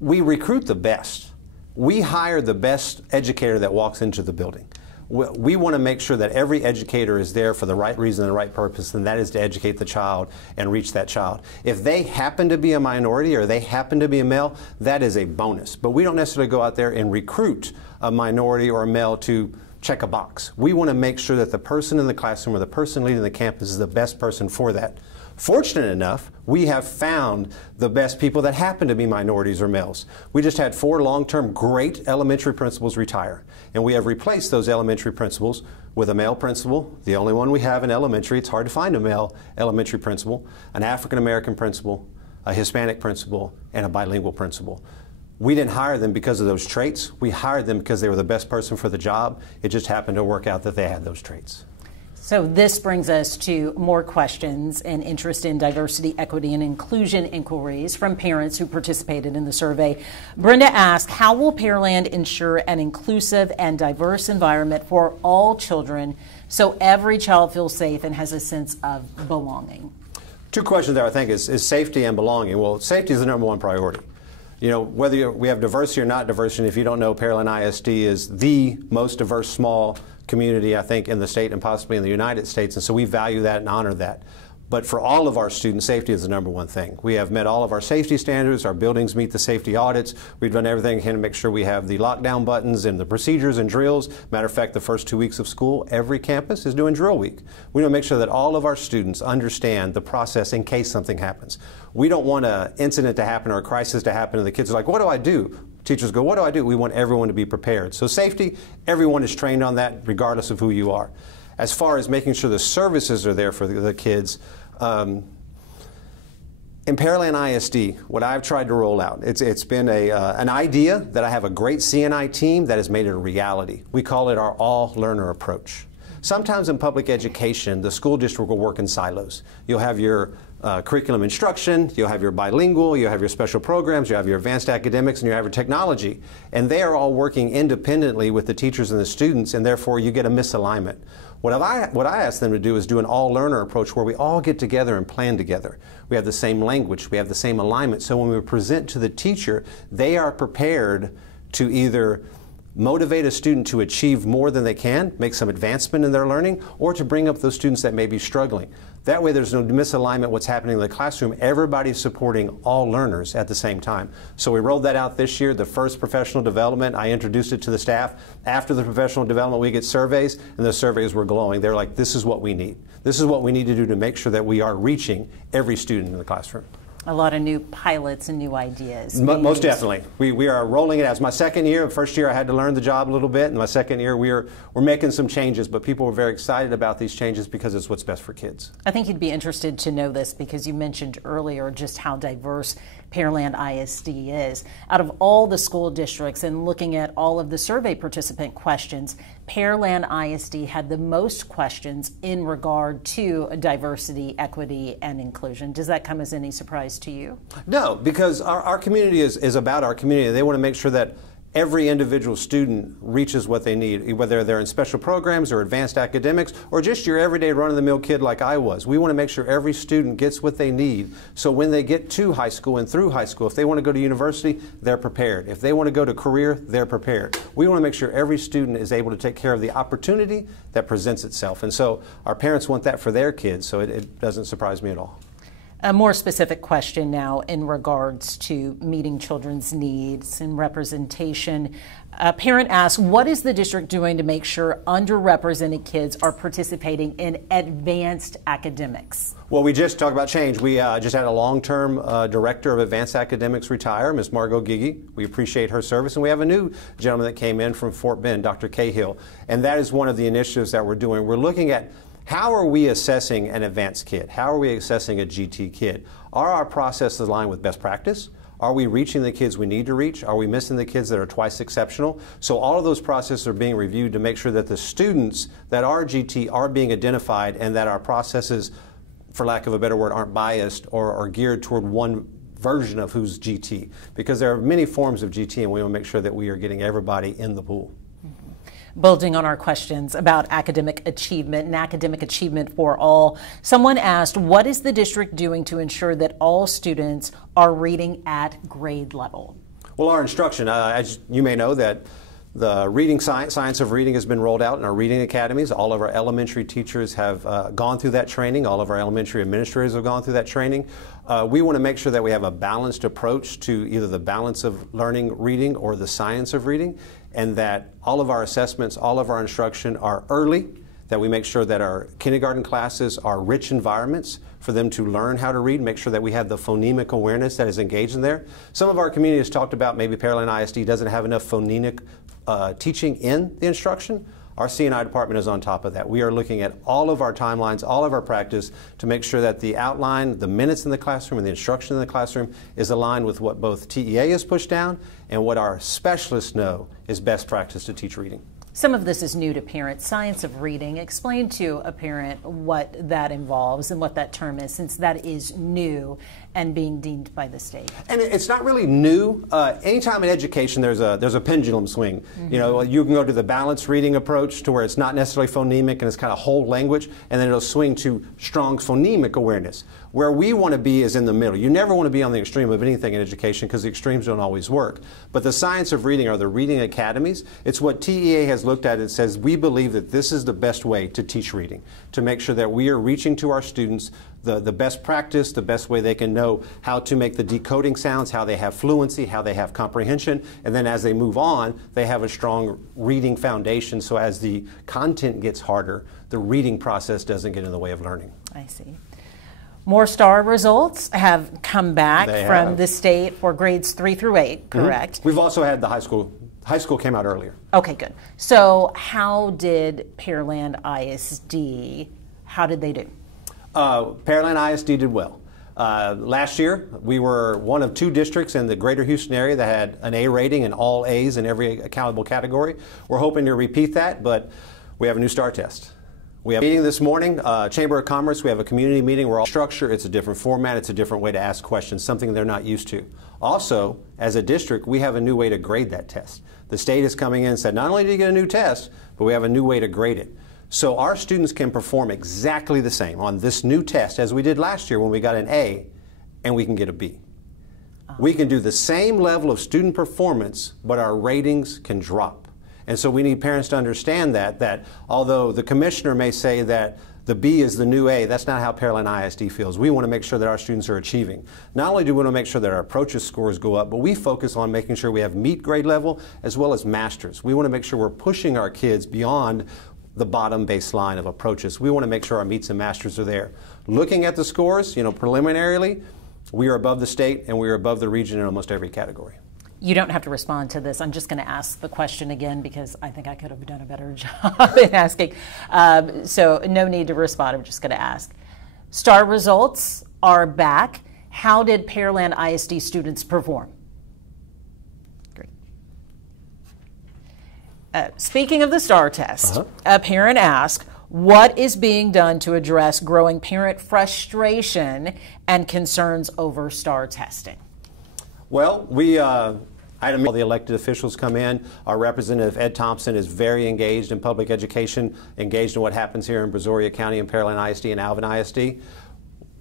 we recruit the best. We hire the best educator that walks into the building. We want to make sure that every educator is there for the right reason and the right purpose, and that is to educate the child and reach that child. If they happen to be a minority or they happen to be a male, that is a bonus. But we don't necessarily go out there and recruit a minority or a male to check a box. We want to make sure that the person in the classroom or the person leading the campus is the best person for that. Fortunate enough, we have found the best people that happen to be minorities or males. We just had 4 long-term great elementary principals retire, and we have replaced those elementary principals with a male principal, the only one we have in elementary. It's hard to find a male elementary principal, an African-American principal, a Hispanic principal, and a bilingual principal. We didn't hire them because of those traits. We hired them because they were the best person for the job. It just happened to work out that they had those traits. So this brings us to more questions and interest in diversity, equity, and inclusion inquiries from parents who participated in the survey. Brenda asked, how will Pearland ensure an inclusive and diverse environment for all children so every child feels safe and has a sense of belonging? 2 questions there, I think, is safety and belonging. Well, safety is the #1 priority. You know, whether we have diversity or not diversity, if you don't know, Pearland ISD is the most diverse small community, I think, in the state and possibly in the United States, and so we value that and honor that. But for all of our students, safety is the #1 thing. We have met all of our safety standards. Our buildings meet the safety audits. We've done everything to make sure we have the lockdown buttons and the procedures and drills. Matter of fact, the first 2 weeks of school, every campus is doing drill week. We want to make sure that all of our students understand the process in case something happens. We don't want an incident to happen or a crisis to happen and the kids are like, what do I do? Teachers go, what do I do? We want everyone to be prepared. So safety, everyone is trained on that regardless of who you are. As far as making sure the services are there for the kids, in Pearland ISD, what I've tried to roll out, it's been an idea that I have a great CNI team that has made it a reality. We call it our all-learner approach. Sometimes in public education, the school district will work in silos. You'll have your curriculum instruction, you'll have your bilingual, you'll have your special programs, you have your advanced academics, and you have your technology. And they are all working independently with the teachers and the students, and therefore you get a misalignment. What I ask them to do is do an all-learner approach where we all get together and plan together. We have the same language, we have the same alignment, so when we present to the teacher, they are prepared to either motivate a student to achieve more than they can, make some advancement in their learning, or to bring up those students that may be struggling. That way there's no misalignment what's happening in the classroom. Everybody's supporting all learners at the same time. So we rolled that out this year, the first professional development. I introduced it to the staff. After the professional development, we get surveys, and the surveys were glowing. They're like, this is what we need. This is what we need to do to make sure that we are reaching every student in the classroom. A lot of new pilots and new ideas. Most definitely. We are rolling it out. It's my second year. First year I had to learn the job a little bit. And my second year we're making some changes, but people were very excited about these changes because it's what's best for kids. I think you'd be interested to know this because you mentioned earlier just how diverse Pearland ISD is. Out of all the school districts and looking at all of the survey participant questions, Pearland ISD had the most questions in regard to diversity, equity, and inclusion. Does that come as any surprise to you? No, because our community is about our community. They want to make sure that every individual student reaches what they need, whether they're in special programs or advanced academics or just your everyday run-of-the-mill kid like I was. We want to make sure every student gets what they need, so when they get to high school and through high school, if they want to go to university, they're prepared. If they want to go to career, they're prepared. We want to make sure every student is able to take care of the opportunity that presents itself. And so our parents want that for their kids, so it doesn't surprise me at all. A more specific question now in regards to meeting children's needs and representation. A parent asks, what is the district doing to make sure underrepresented kids are participating in advanced academics? Well, we just talked about change. We just had a long-term director of advanced academics retire, Ms. Margot Gigi. We appreciate her service. And we have a new gentleman that came in from Fort Bend, Dr. KHOU. And that is one of the initiatives that we're doing. We're looking at how are we assessing an advanced kid? How are we assessing a GT kid? Are our processes aligned with best practice? Are we reaching the kids we need to reach? Are we missing the kids that are twice exceptional? So all of those processes are being reviewed to make sure that the students that are GT are being identified and that our processes, for lack of a better word, aren't biased or are geared toward one version of who's GT. Because there are many forms of GT and we want to make sure that we are getting everybody in the pool. Building on our questions about academic achievement and academic achievement for all, someone asked, what is the district doing to ensure that all students are reading at grade level? Well, our instruction, as you may know, that the reading science of reading has been rolled out in our reading academies. All of our elementary teachers have gone through that training. All of our elementary administrators have gone through that training. We want to make sure that we have a balanced approach to either the balance of learning reading or the science of reading, and that all of our assessments, all of our instruction are early, that we make sure that our kindergarten classes are rich environments for them to learn how to read, make sure that we have the phonemic awareness that is engaged in there. Some of our community has talked about maybe Pearland ISD doesn't have enough phonemic teaching in the instruction. Our C&I department is on top of that. We are looking at all of our timelines, all of our practice to make sure that the outline, the minutes in the classroom and the instruction in the classroom is aligned with what both TEA has pushed down and what our specialists know is best practice to teach reading. Some of this is new to parents. Science of reading. Explain to a parent what that involves and what that term is, since that is new and being deemed by the state. And it's not really new. Anytime in education there's a pendulum swing. Mm-hmm. You know, you can go to the balanced reading approach to where it's not necessarily phonemic and it's kind of whole language, and then it'll swing to strong phonemic awareness. Where we want to be is in the middle. You never want to be on the extreme of anything in education because the extremes don't always work. But the science of reading are the reading academies. It's what TEA has looked at and says we believe that this is the best way to teach reading, to make sure that we are reaching to our students the best practice, the best way they can know how to make the decoding sounds, how they have fluency, how they have comprehension, and then as they move on, they have a strong reading foundation, so as the content gets harder, the reading process doesn't get in the way of learning. I see. More STAR results have come back from the state for grades 3 through 8, correct? Mm-hmm. We've also had the high school. High school came out earlier. Okay, good. So how did Pearland ISD, how did they do? Pearland ISD did well. Last year, we were one of 2 districts in the greater Houston area that had an A rating and all A's in every accountable category. We're hoping to repeat that, but we have a new STAR test. We have a meeting this morning, Chamber of Commerce. We have a community meeting. We're all structured. It's a different format. It's a different way to ask questions, something they're not used to. Also, as a district, we have a new way to grade that test. The state is coming in and said, not only do you get a new test, but we have a new way to grade it. So our students can perform exactly the same on this new test as we did last year when we got an A, and we can get a B. We can do the same level of student performance, but our ratings can drop. And so we need parents to understand that although the commissioner may say that the B is the new A, that's not how Pearland ISD feels. We want to make sure that our students are achieving. Not only do we want to make sure that our approaches scores go up, but we focus on making sure we have meet grade level as well as masters. We want to make sure we're pushing our kids beyond the bottom baseline of approaches. We want to make sure our meets and masters are there. Looking at the scores, preliminarily, We are above the state and we are above the region in almost every category. You don't have to respond to this. I'm just going to ask the question again because I think I could have done a better job in asking. So no need to respond. I'm just going to ask. STAR results are back. How did Pearland ISD students perform? Great. Speaking of the STAR test, a parent asked, what is being done to address growing parent frustration and concerns over STAR testing? Well, I had all the elected officials come in. Our representative, Ed Thompson, is very engaged in public education, engaged in what happens here in Brazoria County and Pearland ISD and Alvin ISD.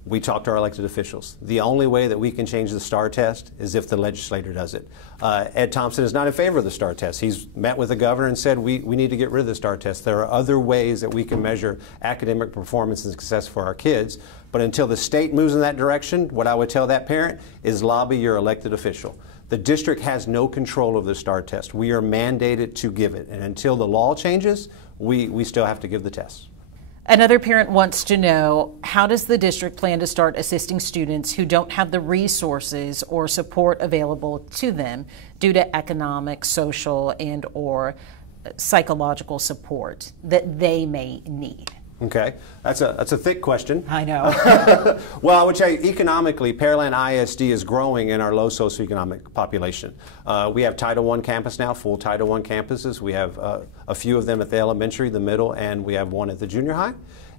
We talk to our elected officials. The only way that we can change the STAR test is if the legislator does it. Ed Thompson is not in favor of the STAR test. He's met with the governor and said we need to get rid of the STAR test. There are other ways that we can measure academic performance and success for our kids. But until the state moves in that direction, what I would tell that parent is lobby your elected official. The district has no control of the STAR test. We are mandated to give it. And until the law changes, we still have to give the test. Another parent wants to know, how does the district plan to start assisting students who don't have the resources or support available to them due to economic, social, and or psychological support that they may need? Okay, that's a thick question. I know. Well, I would say economically, Pearland ISD is growing in our low socioeconomic population. We have Title I campus now, full Title I campuses. We have a few of them at the elementary, the middle, and we have one at the junior high.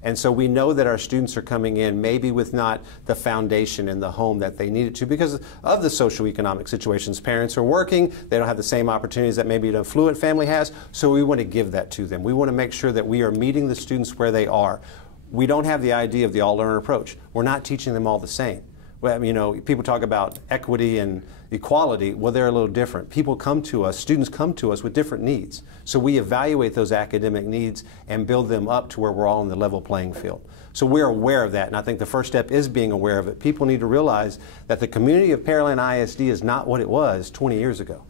And so we know that our students are coming in maybe with not the foundation in the home that they needed to because of the socioeconomic situations. Parents are working, they don't have the same opportunities that maybe an affluent family has, so we want to give that to them. We want to make sure that we are meeting the students where they are. We don't have the idea of the all-learner approach. We're not teaching them all the same. Well, you know, people talk about equity and equality. Well, they're a little different. People come to us, students come to us with different needs. So we evaluate those academic needs and build them up to where we're all on the level playing field. So we're aware of that, and I think the first step is being aware of it. People need to realize that the community of Pearland ISD is not what it was 20 years ago.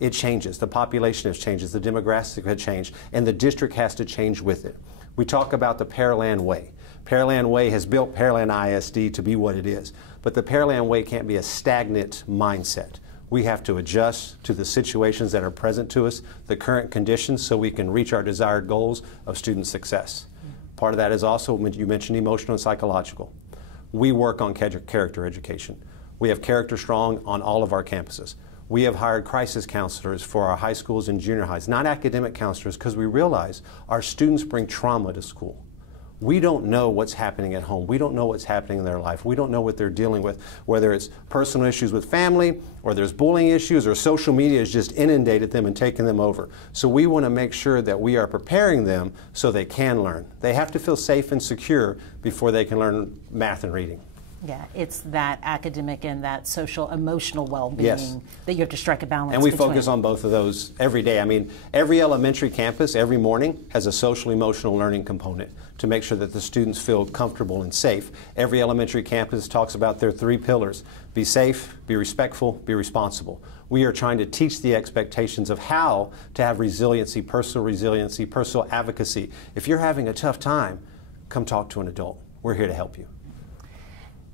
It changes. The population has changed. The demographics have changed, and the district has to change with it. We talk about the Pearland Way. Pearland Way has built Pearland ISD to be what it is. But the Pearland Way can't be a stagnant mindset. We have to adjust to the situations that are present to us, the current conditions, so we can reach our desired goals of student success. Part of that is also, you mentioned emotional and psychological. We work on character education. We have Character Strong on all of our campuses. We have hired crisis counselors for our high schools and junior highs, not academic counselors, because we realize our students bring trauma to school. We don't know what's happening at home. We don't know what's happening in their life. We don't know what they're dealing with, whether it's personal issues with family, or there's bullying issues, or social media has just inundated them and taken them over. So we want to make sure that we are preparing them so they can learn. They have to feel safe and secure before they can learn math and reading. Yeah, it's that academic and that social emotional well-being that you have to strike a balance and we between. focus on both of those every day. I mean, every elementary campus, every morning, has a social emotional learning component to make sure that the students feel comfortable and safe. Every elementary campus talks about their 3 pillars: be safe, be respectful, be responsible. We are trying to teach the expectations of how to have resiliency, personal advocacy. If you're having a tough time, come talk to an adult. We're here to help you.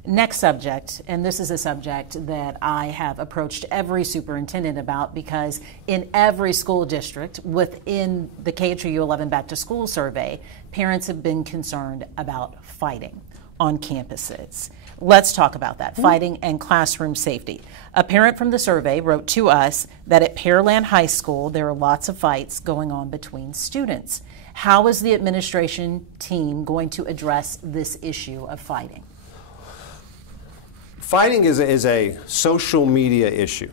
Next subject, and this is a subject that I have approached every superintendent about because in every school district within the KHOU 11 Back to School survey, parents have been concerned about fighting on campuses. Let's talk about that, fighting and classroom safety. A parent from the survey wrote to us that at Pearland High School there are lots of fights going on between students. How is the administration team going to address this issue of fighting? Fighting is a social media issue.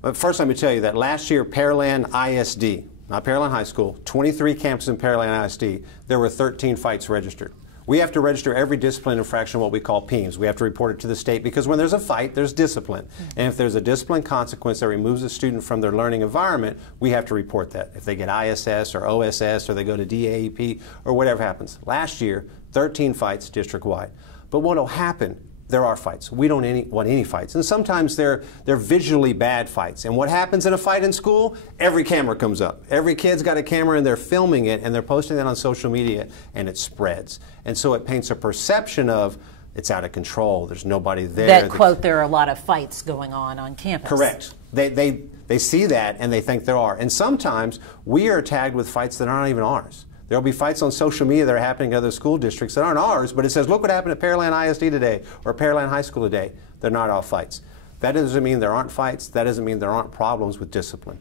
But first, let me tell you that last year, Pearland ISD, not Pearland High School, 23 campuses in Pearland ISD, there were 13 fights registered. We have to register every discipline infraction, what we call PEEMS. We have to report it to the state because when there's a fight, there's discipline. And if there's a discipline consequence that removes a student from their learning environment, we have to report that. If they get ISS or OSS or they go to DAEP or whatever happens. Last year, 13 fights district-wide. But what will happen? There are fights. We don't want any fights. And sometimes they're visually bad fights. And what happens in a fight in school? Every camera comes up. Every kid's got a camera and they're filming it and they're posting that on social media and it spreads. And so it paints a perception of It's out of control. There's nobody there. That quote, there are a lot of fights going on campus. Correct. They see that and they think there are. And sometimes we are tagged with fights that aren't even ours. There'll be fights on social media that are happening in other school districts that aren't ours, but it says, look what happened at Pearland ISD today or Pearland High School today. They're not all fights. That doesn't mean there aren't fights. That doesn't mean there aren't problems with discipline.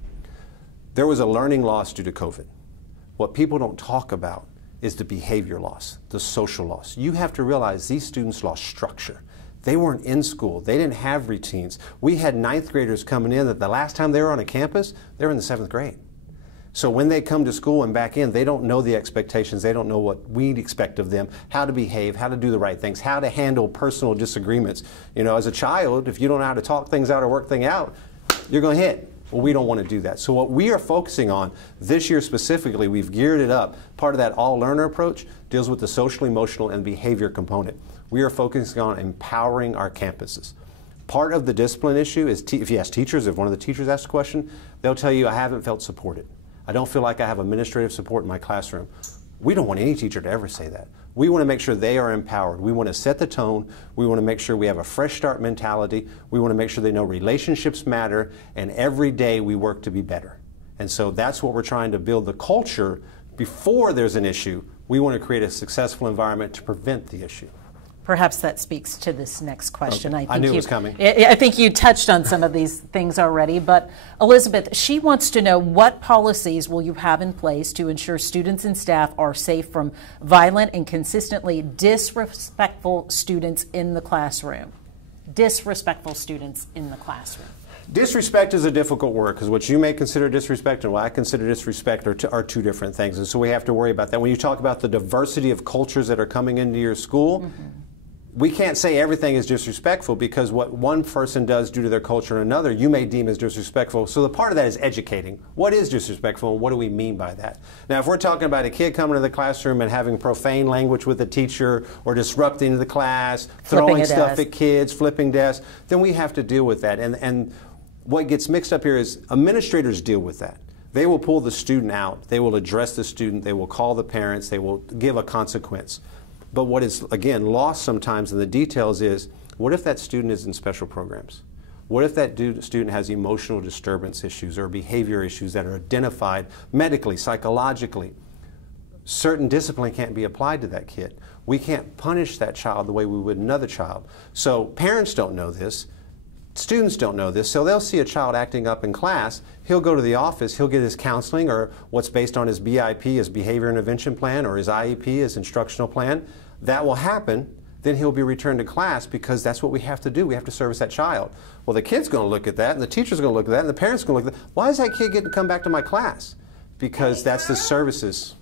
There was a learning loss due to COVID. What people don't talk about is the behavior loss, the social loss. You have to realize these students lost structure. They weren't in school. They didn't have routines. We had 9th graders coming in that the last time they were on a campus, they were in the 7th grade. So when they come to school and back in, they don't know the expectations. They don't know what we expect of them, how to behave, how to do the right things, how to handle personal disagreements. You know, as a child, if you don't know how to talk things out or work things out, you're going to hit. Well, we don't want to do that. So what we are focusing on this year specifically, we've geared it up. Part of that all-learner approach deals with the social, emotional, and behavior component. We are focusing on empowering our campuses. Part of the discipline issue is, if you ask teachers, if one of the teachers asks a question, they'll tell you, I haven't felt supported. I don't feel like I have administrative support in my classroom. We don't want any teacher to ever say that. We want to make sure they are empowered. We want to set the tone. We want to make sure we have a fresh start mentality. We want to make sure they know relationships matter, and every day we work to be better. And so that's what we're trying to build, the culture before there's an issue. We want to create a successful environment to prevent the issue. Perhaps that speaks to this next question. Okay. I knew it was coming. I think you touched on some of these things already, but Elizabeth, she wants to know, what policies will you have in place to ensure students and staff are safe from violent and consistently disrespectful students in the classroom? Disrespectful students in the classroom. Disrespect is a difficult word, because what you may consider disrespect and what I consider disrespect are two different things, and so we have to worry about that. When you talk about the diversity of cultures that are coming into your school, we can't say everything is disrespectful, because what one person does due to their culture and another, you may deem as disrespectful. So the part of that is educating. What is disrespectful and what do we mean by that? Now, if we're talking about a kid coming to the classroom and having profane language with a teacher or disrupting the class, throwing stuff at kids, flipping desks, then we have to deal with that. And what gets mixed up here is administrators deal with that. They will pull the student out. They will address the student. They will call the parents. They will give a consequence. But what is, again, lost sometimes in the details is, what if that student is in special programs? What if that student has emotional disturbance issues or behavior issues that are identified medically, psychologically? Certain discipline can't be applied to that kid. We can't punish that child the way we would another child. So parents don't know this. Students don't know this, so they'll see a child acting up in class, he'll go to the office, he'll get his counseling, or what's based on his BIP, his behavior intervention plan, or his IEP, his instructional plan. That will happen, then he'll be returned to class, because that's what we have to do. We have to service that child. Well, the kid's going to look at that, and the teacher's going to look at that, and the parent's going to look at that. Why is that kid getting to come back to my class? Because that's the services.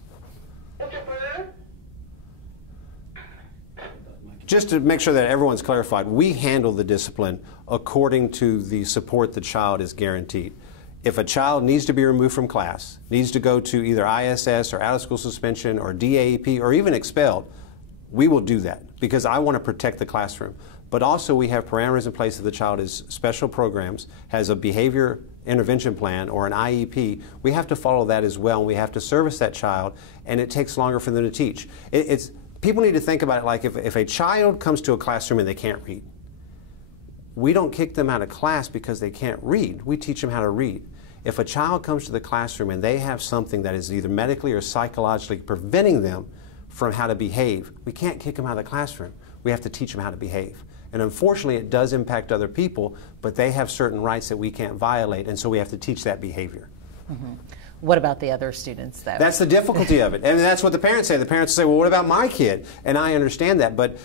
Just to make sure that everyone's clarified, we handle the discipline according to the support the child is guaranteed. If a child needs to be removed from class, needs to go to either ISS or out-of-school suspension or DAEP or even expelled, we will do that, because I want to protect the classroom. But also we have parameters in place if the child is special programs, has a behavior intervention plan or an IEP. We have to follow that as well, and we have to service that child, and it takes longer for them to teach. People need to think about it like if a child comes to a classroom and they can't read, we don't kick them out of class because they can't read. We teach them how to read. If a child comes to the classroom and they have something that is either medically or psychologically preventing them from how to behave, we can't kick them out of the classroom. We have to teach them how to behave. And unfortunately, it does impact other people, but they have certain rights that we can't violate, and so we have to teach that behavior. What about the other students, though? That's the difficulty of it. And that's what the parents say. The parents say, well, what about my kid? And I understand that. But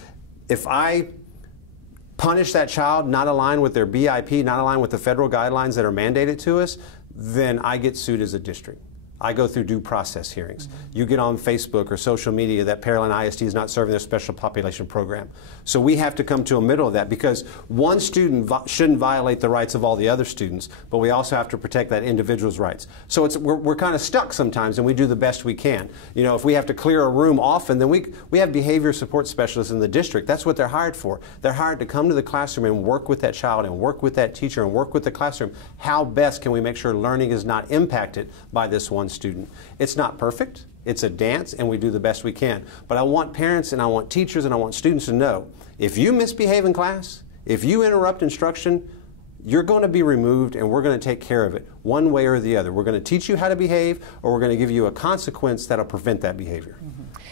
if I punish that child not aligned with their BIP, not aligned with the federal guidelines that are mandated to us, then I get sued as a district. I go through due process hearings. You get on Facebook or social media that Pearland ISD is not serving their special population program. So we have to come to a middle of that, because one student shouldn't violate the rights of all the other students, but we also have to protect that individual's rights. So we're kind of stuck sometimes, and we do the best we can. You know, if we have to clear a room often, then we have behavior support specialists in the district. That's what they're hired for. They're hired to come to the classroom and work with that child and work with that teacher and work with the classroom. How best can we make sure learning is not impacted by this one student? It's not perfect. It's a dance, and we do the best we can. But I want parents and I want teachers and I want students to know, If you misbehave in class, if you interrupt instruction, you're going to be removed, and we're going to take care of it one way or the other. We're going to teach you how to behave, or we're going to give you a consequence that'll prevent that behavior.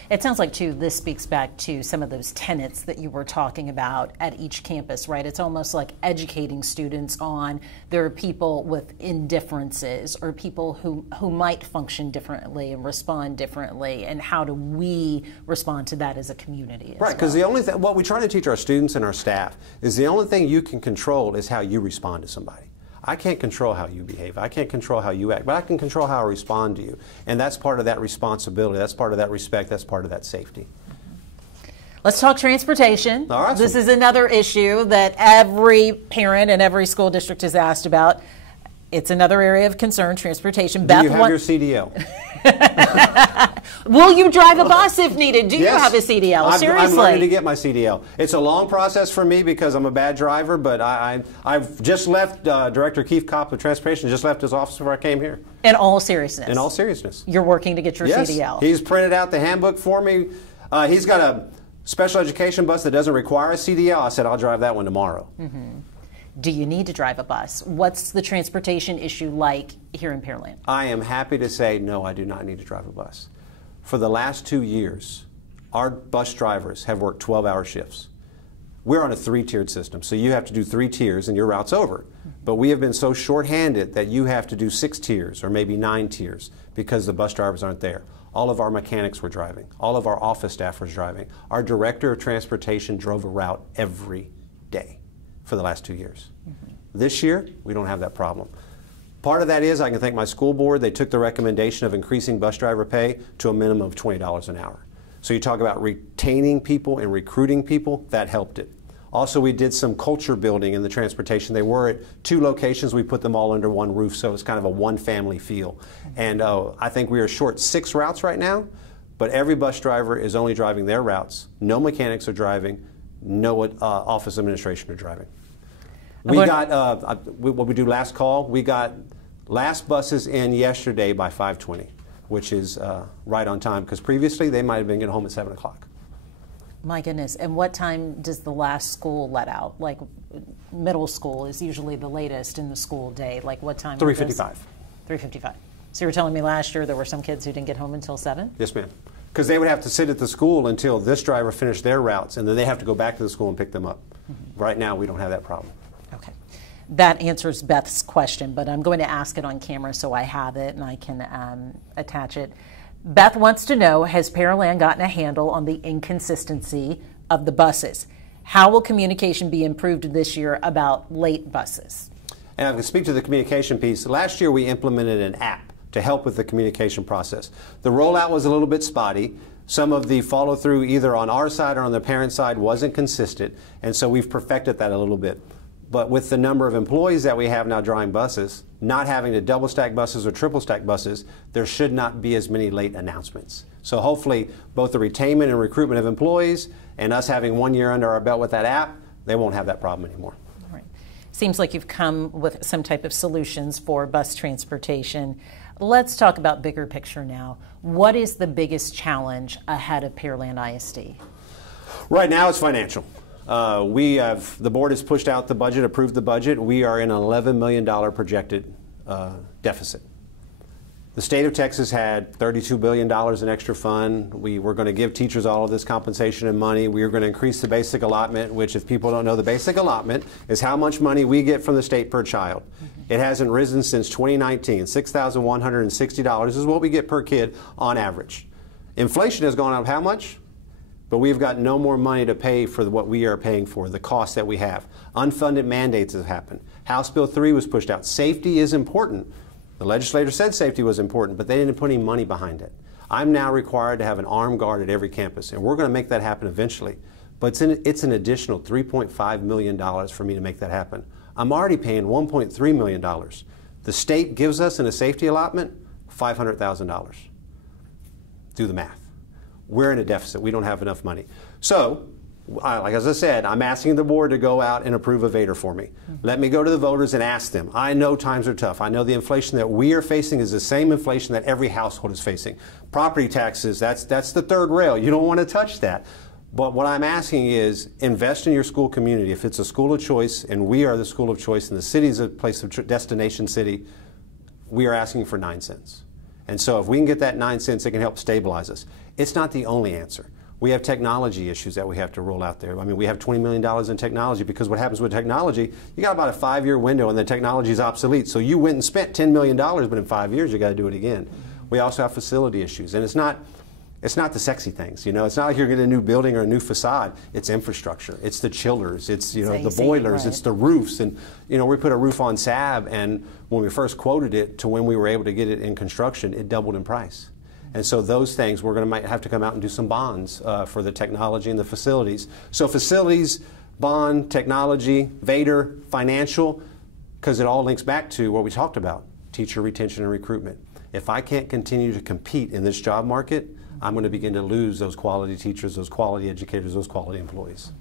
It sounds like, too, this speaks back to some of those tenets that you were talking about at each campus, right? It's almost like educating students on there are people with indifferences or people who might function differently and respond differently, and how do we respond to that as a community as Right, because well. the only thing, what we try to teach our students and our staff is the only thing you can control is how you respond to somebody. I can't control how you behave. I can't control how you act, but I can control how I respond to you. And that's part of that responsibility. That's part of that respect. That's part of that safety. Let's talk transportation. All right. This is another issue that every parent and every school district is asked about. It's another area of concern, transportation. Do you have your CDL? Will you drive a bus if needed? Do Yes. you have a CDL? Seriously. I'm learning to get my CDL. It's a long process for me because I'm a bad driver, but I've just left, Director Keith Kopp of Transportation just left his office before I came here. In all seriousness. In all seriousness. You're working to get your Yes. CDL. He's printed out the handbook for me. He's got a special education bus that doesn't require a CDL. I said, I'll drive that one tomorrow. Do you need to drive a bus? What's the transportation issue like here in Pearland? I am happy to say, no, I do not need to drive a bus. For the last 2 years, our bus drivers have worked 12-hour shifts. We're on a 3-tiered system, so you have to do 3 tiers and your route's over. But we have been so short-handed that you have to do 6 tiers or maybe 9 tiers because the bus drivers aren't there. All of our mechanics were driving. All of our office staff was driving. Our director of transportation drove a route every day for the last 2 years. This year, we don't have that problem. Part of that is I can thank my school board. They took the recommendation of increasing bus driver pay to a minimum of $20 an hour. So you talk about retaining people and recruiting people, that helped it. Also, we did some culture building in the transportation. They were at 2 locations. We put them all under one roof, so it's kind of a one-family feel. And I think we are short 6 routes right now, but every bus driver is only driving their routes. No mechanics are driving. No office administration are driving. We got, what we do last call, we got last buses in yesterday by 5:20, which is right on time, because previously they might have been getting home at 7 o'clock. My goodness. And what time does the last school let out? Like middle school is usually the latest in the school day. Like what time? 3:55. 3:55. So you were telling me last year there were some kids who didn't get home until 7? Yes, ma'am. Because they would have to sit at the school until this driver finished their routes, and then they have to go back to the school and pick them up. Right now, we don't have that problem. Okay. That answers Beth's question, but I'm going to ask it on camera so I have it and I can attach it. Beth wants to know, has Pearland gotten a handle on the inconsistency of the buses? How will communication be improved this year about late buses? And I can speak to the communication piece. Last year, we implemented an app to help with the communication process. The rollout was a little bit spotty. Some of the follow-through either on our side or on the parent side wasn't consistent, and so we've perfected that a little bit. But with the number of employees that we have now driving buses, not having to double stack buses or triple stack buses, there should not be as many late announcements. So hopefully both the retainment and recruitment of employees and us having 1 year under our belt with that app, they won't have that problem anymore. All right. Seems like you've come with some type of solutions for bus transportation. Let's talk about bigger picture now. What is the biggest challenge ahead of Pearland ISD? Right now it's financial. The board has pushed out the budget, approved the budget. We are in an $11 million projected deficit. The state of Texas had $32 billion in extra fund. We were going to give teachers all of this compensation and money. We were going to increase the basic allotment, which, if people don't know, the basic allotment is how much money we get from the state per child. It hasn't risen since 2019. $6,160 is what we get per kid on average. Inflation has gone up how much? But we've got no more money to pay for what we are paying for, the costs that we have. Unfunded mandates have happened. House Bill 3 was pushed out. Safety is important. The legislator said safety was important, but they didn't put any money behind it. I'm now required to have an armed guard at every campus, and we're going to make that happen eventually. But it's an additional $3.5 million for me to make that happen. I'm already paying $1.3 million. The state gives us in a safety allotment $500,000. Do the math. We're in a deficit. We don't have enough money. So, like as I said, I'm asking the board to go out and approve a Vader for me. Let me go to the voters and ask them. I know times are tough. I know the inflation that we are facing is the same inflation that every household is facing. Property taxes, that's the third rail. You don't want to touch that. But what I'm asking is invest in your school community. If it's a school of choice, and we are the school of choice, and the city is a place of destination city, we are asking for 9 cents. And so if we can get that 9 cents, it can help stabilize us. It's not the only answer. We have technology issues that we have to roll out there. I mean, we have $20 million in technology, because what happens with technology, you got about a 5-year window and the technology is obsolete. So you went and spent $10 million, but in 5 years you got to do it again. We also have facility issues, and it's not the sexy things, you know. It's not like you're getting a new building or a new facade. It's infrastructure. It's the chillers. It's, you know, the boilers. Right. It's the roofs. And, you know, we put a roof on SAB, and when we first quoted it to when we were able to get it in construction, it doubled in price. And so those things, we're going to might have to come out and do some bonds for the technology and the facilities. So facilities, bond, technology, Vader, financial, because it all links back to what we talked about, teacher retention and recruitment. If I can't continue to compete in this job market, I'm going to begin to lose those quality teachers, those quality educators, those quality employees.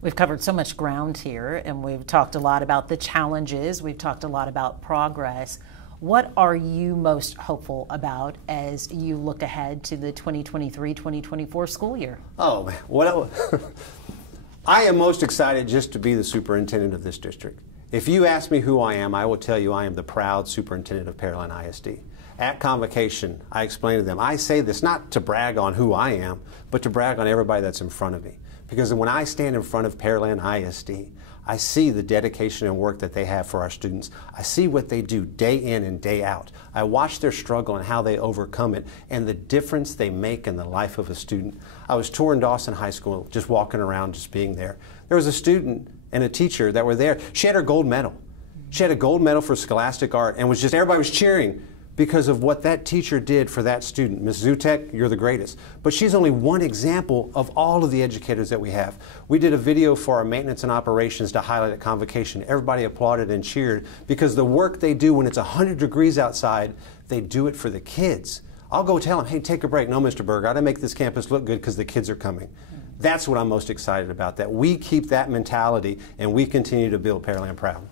We've covered so much ground here, and we've talked a lot about the challenges. We've talked a lot about progress. What are you most hopeful about as you look ahead to the 2023-2024 school year? Oh, man. What I am most excited just to be the superintendent of this district. If you ask me who I am, I will tell you I am the proud superintendent of Pearland ISD. At convocation, I explain to them, I say this not to brag on who I am, but to brag on everybody that's in front of me. Because when I stand in front of Pearland ISD, I see the dedication and work that they have for our students. I see what they do day in and day out. I watch their struggle and how they overcome it, and the difference they make in the life of a student. I was touring Dawson High School, just walking around, just being there. There was a student and a teacher that were there. She had her gold medal. She had a gold medal for scholastic art, and everybody was cheering because of what that teacher did for that student. Ms. Zutek, you're the greatest. But she's only one example of all of the educators that we have. We did a video for our maintenance and operations to highlight at convocation. Everybody applauded and cheered because the work they do when it's 100 degrees outside, they do it for the kids. I'll go tell them, hey, take a break. No, Mr. Berg, I gotta make this campus look good because the kids are coming. That's what I'm most excited about, that we keep that mentality and we continue to build Pearland proud.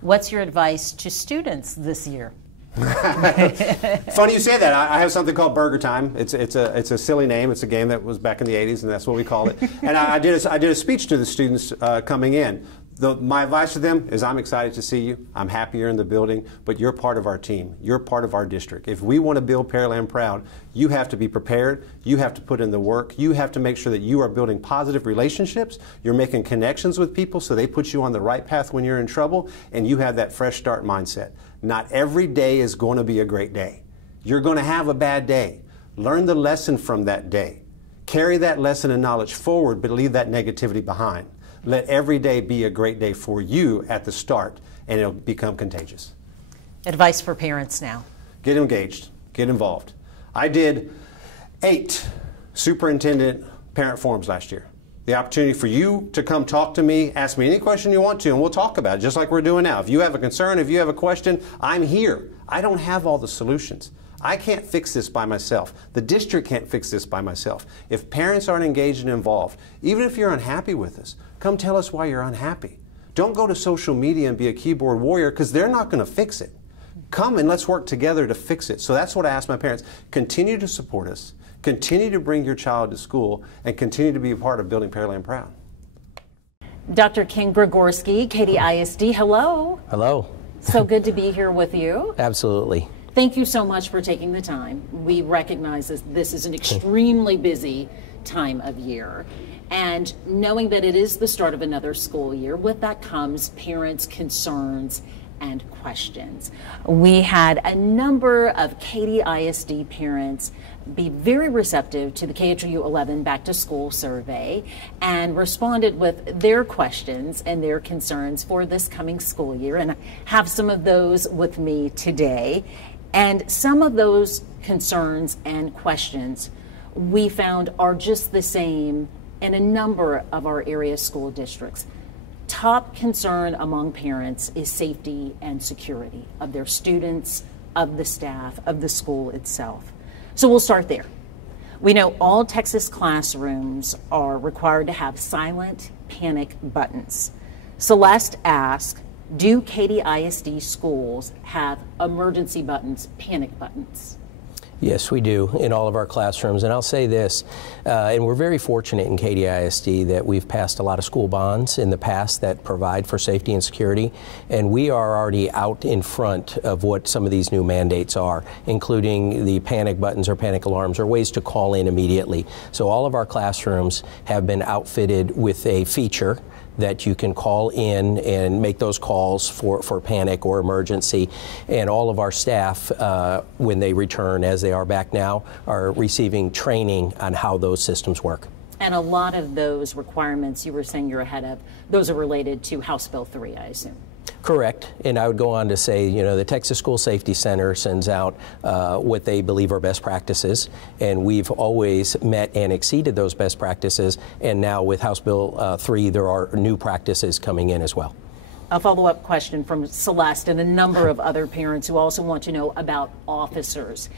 What's your advice to students this year? Funny you say that. I have something called Burger Time. It's a silly name. It's a game that was back in the 80s, and that's what we call it. And I did a speech to the students coming in. My advice to them is I'm excited to see you. I'm happy you're in the building, but you're part of our team. You're part of our district. If we want to build Pearland proud, you have to be prepared. You have to put in the work. You have to make sure that you are building positive relationships. You're making connections with people so they put you on the right path when you're in trouble, and you have that fresh start mindset. Not every day is going to be a great day. You're going to have a bad day. Learn the lesson from that day. Carry that lesson and knowledge forward, but leave that negativity behind. Let every day be a great day for you at the start, and it'll become contagious. Advice for parents now. Get engaged. Get involved. I did 8 superintendent parent forums last year. The opportunity for you to come talk to me, ask me any question you want to, and we'll talk about it just like we're doing now. If you have a concern, if you have a question, I'm here. I don't have all the solutions. I can't fix this by myself. The district can't fix this by myself. If parents aren't engaged and involved, even if you're unhappy with us, come tell us why you're unhappy. Don't go to social media and be a keyboard warrior because they're not going to fix it. Come and let's work together to fix it. So that's what I ask my parents. Continue to support us. Continue to bring your child to school and continue to be a part of building Pearland proud. Dr. King Gregorski, Katy ISD, hello. Hello. So good to be here with you. Absolutely. Thank you so much for taking the time. We recognize this is an extremely busy time of year. And knowing that it is the start of another school year, with that comes parents' concerns and questions. We had a number of Katy ISD parents be very receptive to the KHOU 11 Back to School survey and responded with their questions and their concerns for this coming school year. And I have some of those with me today. And some of those concerns and questions we found are just the same in a number of our area school districts. Top concern among parents is safety and security of their students, of the staff, of the school itself. So we'll start there. We know all Texas classrooms are required to have silent panic buttons. Celeste asked, do Katy ISD schools have emergency buttons, panic buttons? Yes, we do in all of our classrooms. And I'll say this, and we're very fortunate in KDISD that we've passed a lot of school bonds in the past that provide for safety and security. And we are already out in front of what some of these new mandates are, including the panic buttons or panic alarms or ways to call in immediately. So all of our classrooms have been outfitted with a feature that you can call in and make those calls for panic or emergency. And all of our staff, when they return, as they are back now, are receiving training on how those systems work. And a lot of those requirements you were saying you're ahead of, those are related to House Bill 3, I assume. Correct. And I would go on to say, you know, the Texas School Safety Center sends out what they believe are best practices, and we've always met and exceeded those best practices. And now with House Bill 3, there are new practices coming in as well. A follow-up question from Celeste and a number of other parents who also want to know about officers.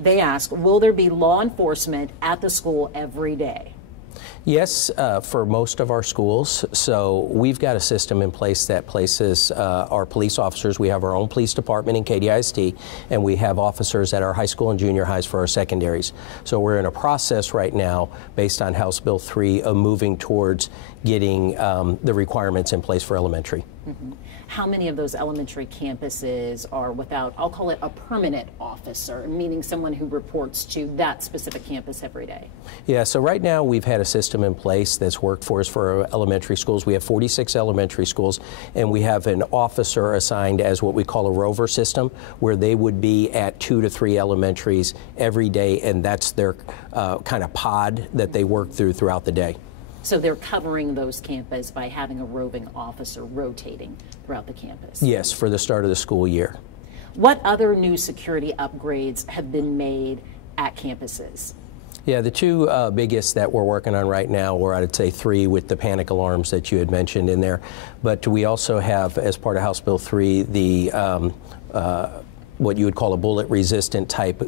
They ask, will there be law enforcement at the school every day? Yes, for most of our schools. So we've got a system in place that places our police officers. We have our own police department in KDISD, and we have officers at our high school and junior highs for our secondaries. So we're in a process right now, based on House Bill 3, of moving towards getting the requirements in place for elementary. Mm-hmm. How many of those elementary campuses are without, I'll call it a permanent officer, meaning someone who reports to that specific campus every day? Yeah, so right now we've had a system in place that's worked for us for our elementary schools. We have 46 elementary schools, and we have an officer assigned as what we call a rover system, where they would be at 2 to 3 elementaries every day, and that's their kind of pod that they work throughout the day. So they're covering those campuses by having a roving officer rotating throughout the campus? Yes, for the start of the school year. What other new security upgrades have been made at campuses? Yeah, the two biggest that we're working on right now, or I'd say 3 with the panic alarms that you had mentioned in there. But we also have, as part of House Bill 3, the what you would call a bullet-resistant type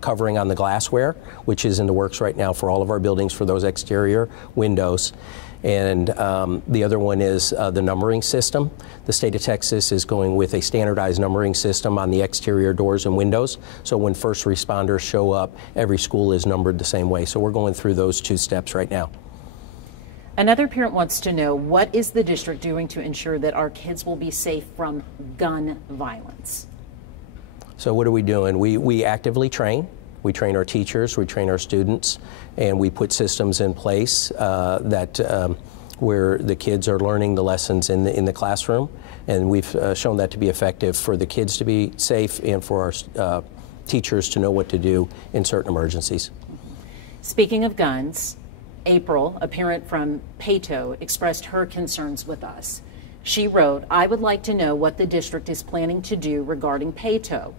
covering on the glassware, which is in the works right now for all of our buildings for those exterior windows. And the other one is the numbering system. The state of Texas is going with a standardized numbering system on the exterior doors and windows. So when first responders show up, every school is numbered the same way. So we're going through those 2 steps right now. Another parent wants to know, what is the district doing to ensure that our kids will be safe from gun violence? So what are we doing? We actively train. We train our teachers, we train our students, and we put systems in place where the kids are learning the lessons in the classroom, and we've shown that to be effective for the kids to be safe and for our teachers to know what to do in certain emergencies. Speaking of guns, April, a parent from Peyto, expressed her concerns with us. She wrote, "I would like to know what the district is planning to do regarding Peyto.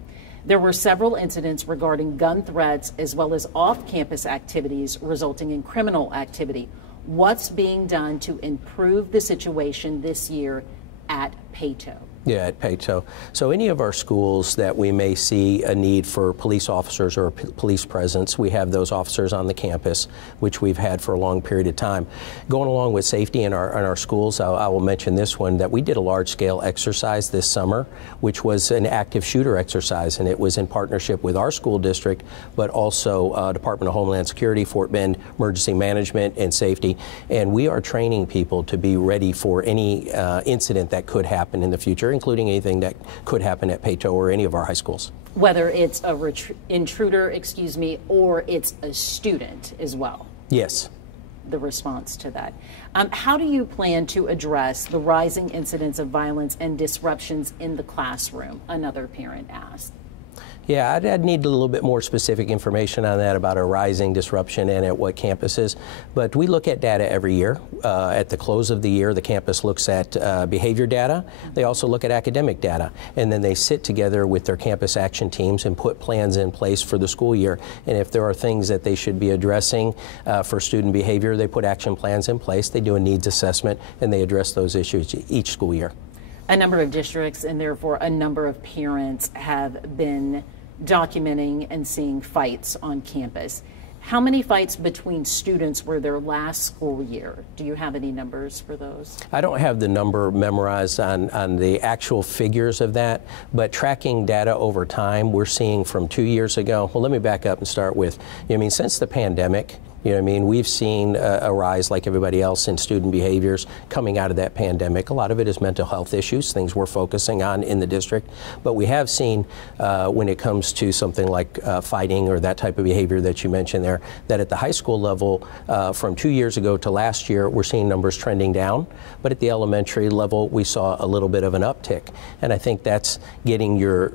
There were several incidents regarding gun threats as well as off-campus activities resulting in criminal activity. What's being done to improve the situation this year at Peyto?" Yeah, at Peyto. So any of our schools that we may see a need for police officers or police presence, we have those officers on the campus, which we've had for a long period of time. Going along with safety in our schools, I will mention this one, that we did a large-scale exercise this summer, which was an active shooter exercise, and it was in partnership with our school district, but also Department of Homeland Security, Fort Bend Emergency Management and Safety, and we are training people to be ready for any incident that could happen in the future, including anything that could happen at Peyto or any of our high schools. Whether it's a intruder, or it's a student as well. Yes. The response to that. How do you plan to address the rising incidents of violence and disruptions in the classroom? Another parent asked. Yeah, I'd need a little bit more specific information on that about a rising disruption and at what campuses. But we look at data every year. At the close of the year, the campus looks at behavior data. They also look at academic data. And then they sit together with their campus action teams and put plans in place for the school year. And if there are things that they should be addressing for student behavior, they put action plans in place. They do a needs assessment, and they address those issues each school year. A number of districts and therefore a number of parents have been documenting and seeing fights on campus. How many fights between students were there last school year? Do you have any numbers for those? I don't have the number memorized on the actual figures of that, but tracking data over time, we're seeing from 2 years ago. Well, let me back up and start with, since the pandemic, we've seen a rise, like everybody else, in student behaviors coming out of that pandemic. A lot of it is mental health issues, things we're focusing on in the district. But we have seen, when it comes to something like fighting or that type of behavior that you mentioned there, that at the high school level, from 2 years ago to last year, we're seeing numbers trending down. But at the elementary level, we saw a little bit of an uptick. And I think that's getting your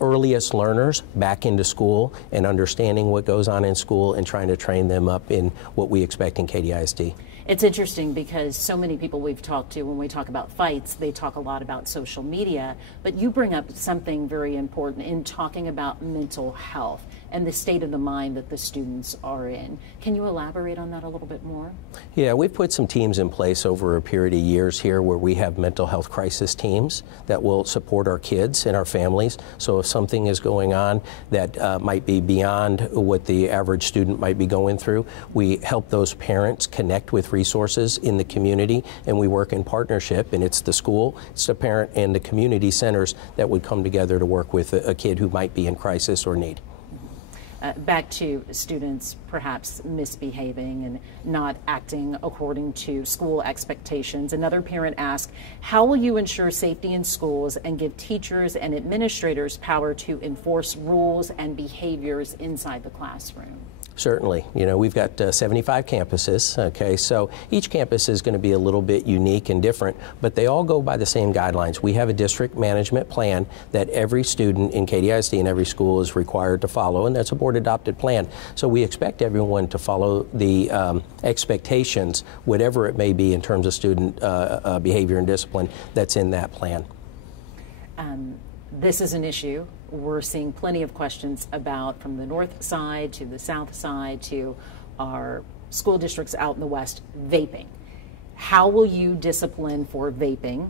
earliest learners back into school and understanding what goes on in school and trying to train them up in what we expect in KDISD. It's interesting because so many people we've talked to, when we talk about fights, they talk a lot about social media, but you bring up something very important in talking about mental health and the state of the mind that the students are in. Can you elaborate on that a little bit more? Yeah, we've put some teams in place over a period of years here where we have mental health crisis teams that will support our kids and our families. So if something is going on that might be beyond what the average student might be going through, we help those parents connect with resources in the community, and we work in partnership, and it's the school, it's the parent, and the community centers that would come together to work with a kid who might be in crisis or need. Back to students perhaps misbehaving and not acting according to school expectations. Another parent asked, how will you ensure safety in schools and give teachers and administrators power to enforce rules and behaviors inside the classroom? Certainly. We've got 75 campuses, okay, so each campus is going to be a little bit unique and different, but they all go by the same guidelines. We have a district management plan that every student in KDISD and every school is required to follow, and that's a board-adopted plan. So we expect everyone to follow the expectations, whatever it may be in terms of student behavior and discipline that's in that plan. This is an issue we're seeing plenty of questions about, from the north side to the south side to our school districts out in the west, vaping. How will you discipline for vaping?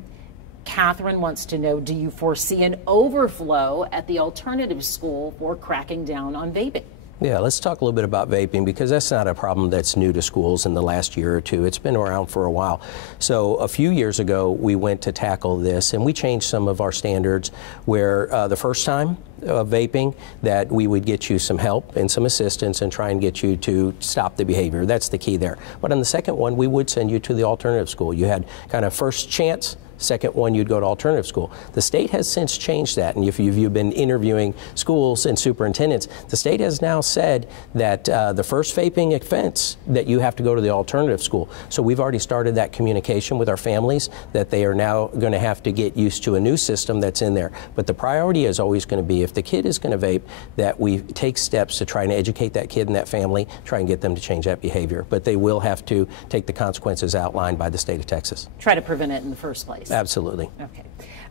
Catherine wants to know, do you foresee an overflow at the alternative school for cracking down on vaping? Yeah, let's talk a little bit about vaping, because that's not a problem that's new to schools in the last year or two. It's been around for a while. So a few years ago, we went to tackle this, and we changed some of our standards where the first time vaping, that we would get you some help and some assistance and try and get you to stop the behavior. That's the key there. But on the second one, we would send you to the alternative school. You had kind of first chance. Second one, you'd go to alternative school. The state has since changed that, and if you've been interviewing schools and superintendents, the state has now said that the first vaping offense, that you have to go to the alternative school. So we've already started that communication with our families that they are now going to have to get used to a new system that's in there. But the priority is always going to be, if the kid is going to vape, that we take steps to try and educate that kid and that family, try and get them to change that behavior. But they will have to take the consequences outlined by the state of Texas. Try to prevent it in the first place. Absolutely. Okay.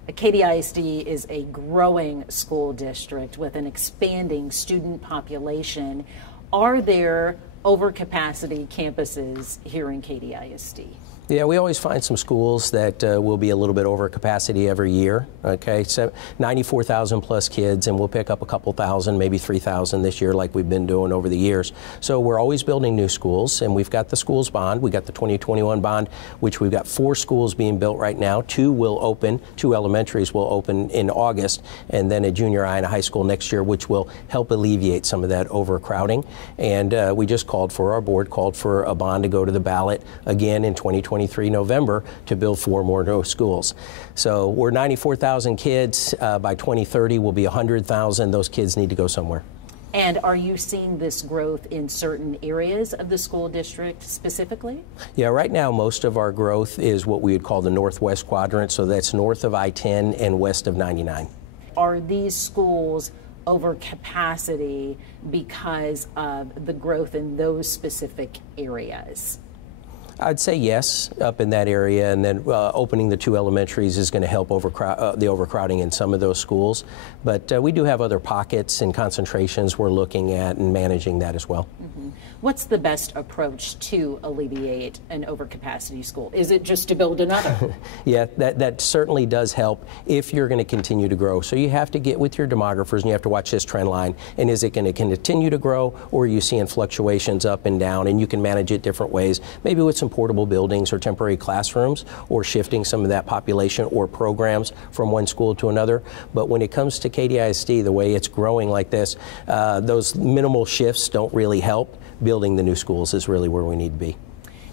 KDISD is a growing school district with an expanding student population. Are there overcapacity campuses here in KDISD? Yeah, we always find some schools that will be a little bit over capacity every year. Okay, so 94,000 plus kids, and we'll pick up a couple thousand, maybe 3,000 this year, like we've been doing over the years. So we're always building new schools, and we've got the schools bond. We got the 2021 bond, which we've got 4 schools being built right now. 2 will open, 2 elementaries will open in August, and then a junior high and a high school next year, which will help alleviate some of that overcrowding. And we just our board called for a bond to go to the ballot again in 2023 November to build 4 more new schools. So we're 94,000 kids. By 2030, we'll be 100,000. Those kids need to go somewhere. And are you seeing this growth in certain areas of the school district specifically? Yeah, right now most of our growth is what we would call the northwest quadrant, so that's north of I-10 and west of 99. Are these schools over capacity because of the growth in those specific areas? I'd say yes, up in that area, and then opening the 2 elementaries is going to help the overcrowding in some of those schools. But we do have other pockets and concentrations we're looking at and managing that as well. Mm-hmm. What's the best approach to alleviate an overcapacity school? Is it just to build another? Yeah, that certainly does help if you're going to continue to grow. So you have to get with your demographers and you have to watch this trend line. And is it going to continue to grow, or are you seeing fluctuations up and down? And you can manage it different ways, maybe with some portable buildings or temporary classrooms, or shifting some of that population or programs from one school to another. But when it comes to KDISD, the way it's growing like this, those minimal shifts don't really help. Building the new schools is really where we need to be.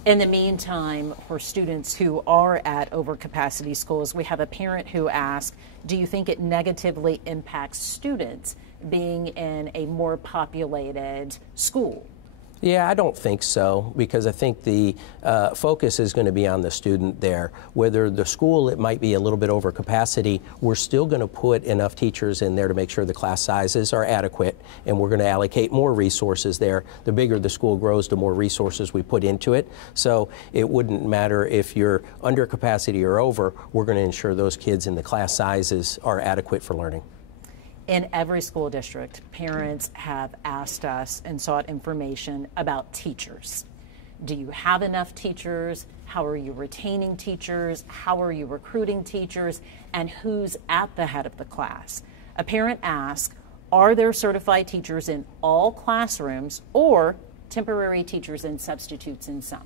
In the meantime, for students who are at overcapacity schools, we have a parent who asked, do you think it negatively impacts students being in a more populated school? Yeah, I don't think so, because I think the focus is going to be on the student there. Whether the school, it might be a little bit over capacity, we're still going to put enough teachers in there to make sure the class sizes are adequate, and we're going to allocate more resources there. The bigger the school grows, the more resources we put into it. So it wouldn't matter if you're under capacity or over, we're going to ensure those kids in the class sizes are adequate for learning. In every school district, parents have asked us and sought information about teachers. Do you have enough teachers? How are you retaining teachers? How are you recruiting teachers? And who's at the head of the class? A parent asked, are there certified teachers in all classrooms, or temporary teachers and substitutes in some?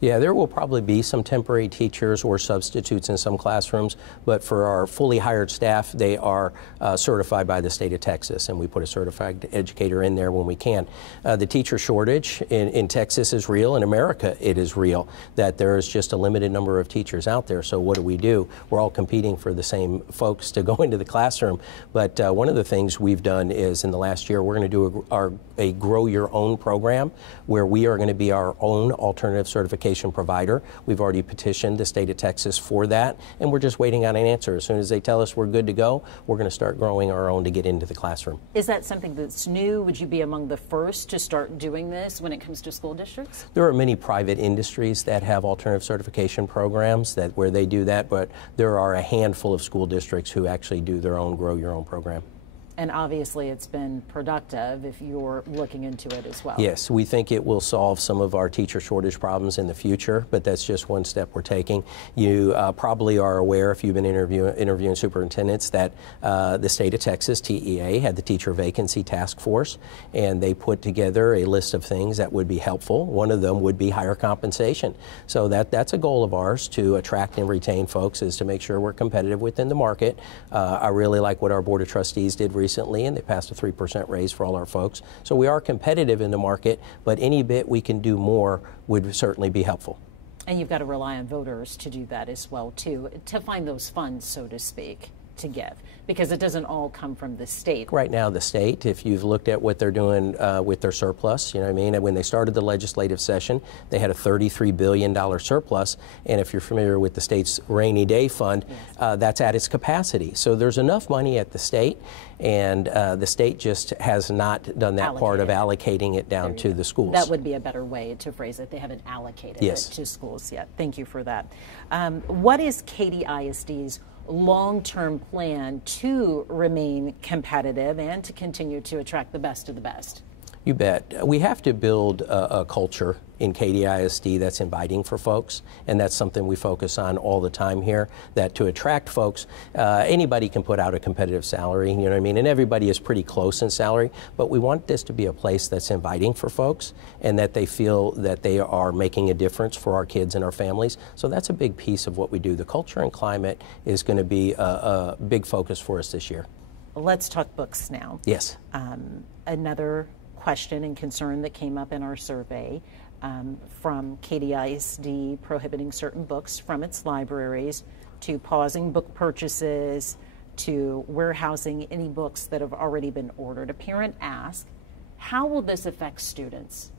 Yeah, there will probably be some temporary teachers or substitutes in some classrooms, but for our fully hired staff, they are certified by the state of Texas, and we put a certified educator in there when we can. The teacher shortage in Texas is real. In America, it is real, that there is just a limited number of teachers out there. So what do? We're all competing for the same folks to go into the classroom. But one of the things we've done is, in the last year, we're going to do a Grow Your Own program, where we are going to be our own alternative certification provider. We've already petitioned the state of Texas for that, and we're just waiting on an answer. As soon as they tell us we're good to go, we're going to start growing our own to get into the classroom. Is that something that's new? Would you be among the first to start doing this when it comes to school districts? There are many private industries that have alternative certification programs where they do that, but there are a handful of school districts who actually do their own Grow Your Own program. And obviously it's been productive if you're looking into it as well. Yes, we think it will solve some of our teacher shortage problems in the future, but that's just one step we're taking. You probably are aware, if you've been interviewing superintendents, that the state of Texas, TEA, had the teacher vacancy task force, and they put together a list of things that would be helpful. One of them would be higher compensation. So that's a goal of ours, to attract and retain folks, is to make sure we're competitive within the market. I really like what our Board of Trustees did recently, and they passed a 3% raise for all our folks. So we are competitive in the market, but any bit we can do more would certainly be helpful. And you've got to rely on voters to do that as well, too, to find those funds, so to speak, to give, because it doesn't all come from the state. Right now, the state, if you've looked at what they're doing with their surplus, you know what I mean? And when they started the legislative session, they had a $33 billion surplus, and if you're familiar with the state's rainy day fund, yes, that's at its capacity. So there's enough money at the state, and the state just has not done that part of allocating it down to the schools. That would be a better way to phrase it. They haven't allocated yes, it to schools yet. Thank you for that. What is KDISD's long-term plan to remain competitive and to continue to attract the best of the best? You bet. We have to build a culture in KDISD that's inviting for folks, and that's something we focus on all the time here, that to attract folks, anybody can put out a competitive salary, you know what I mean, and everybody is pretty close in salary, but we want this to be a place that's inviting for folks and that they feel that they are making a difference for our kids and our families. So that's a big piece of what we do. The culture and climate is going to be a big focus for us this year. Let's talk books now. Yes. Another question and concern that came up in our survey from KDISD prohibiting certain books from its libraries, to pausing book purchases, to warehousing any books that have already been ordered. A parent asked, how will this affect students?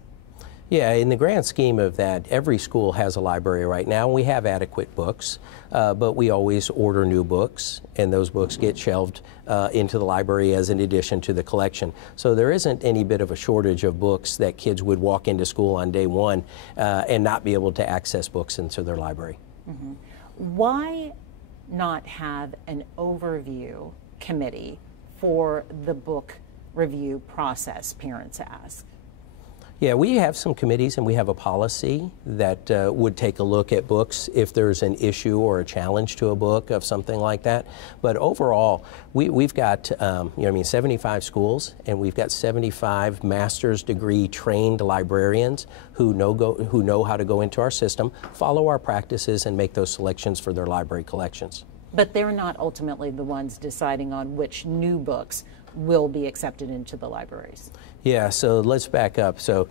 Yeah, in the grand scheme of that, every school has a library right now, and we have adequate books, but we always order new books, and those books get shelved into the library as an addition to the collection. So there isn't any bit of a shortage of books that kids would walk into school on day one and not be able to access books into their library. Mm-hmm. Why not have an overview committee for the book review process, parents ask? Yeah, we have some committees and we have a policy that would take a look at books if there's an issue or a challenge to a book of something like that. But overall, we've got 75 schools, and we've got 75 master's degree trained librarians who know how to go into our system, follow our practices, and make those selections for their library collections. But they're not ultimately the ones deciding on which new books will be accepted into the libraries. Yeah, so let's back up. So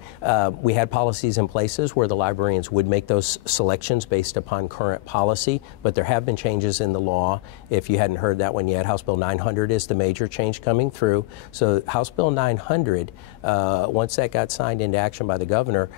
we had policies in places where the librarians would make those selections based upon current policy, but there have been changes in the law. If you hadn't heard that one yet, House Bill 900 is the major change coming through. So House Bill 900, once that got signed into action by the governor,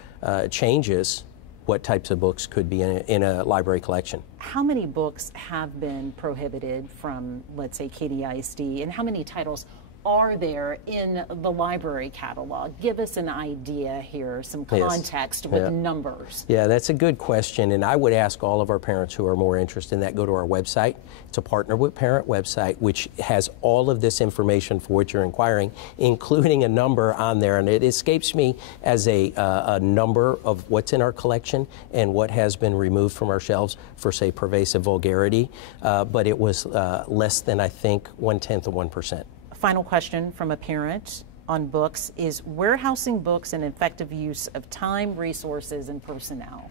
changes what types of books could be in a library collection. How many books have been prohibited from, let's say, KDISD, and how many titles are there in the library catalog? Give us an idea here, some context with numbers. Yeah, that's a good question, and I would ask all of our parents who are more interested in that, go to our website. It's a Partner with Parent website, which has all of this information for which you're inquiring, including a number on there, and it escapes me as a number of what's in our collection and what has been removed from our shelves for, say, pervasive vulgarity, but it was less than, I think, 1/10 of 1%. Final question from a parent on books is warehousing books an effective use of time, resources, and personnel?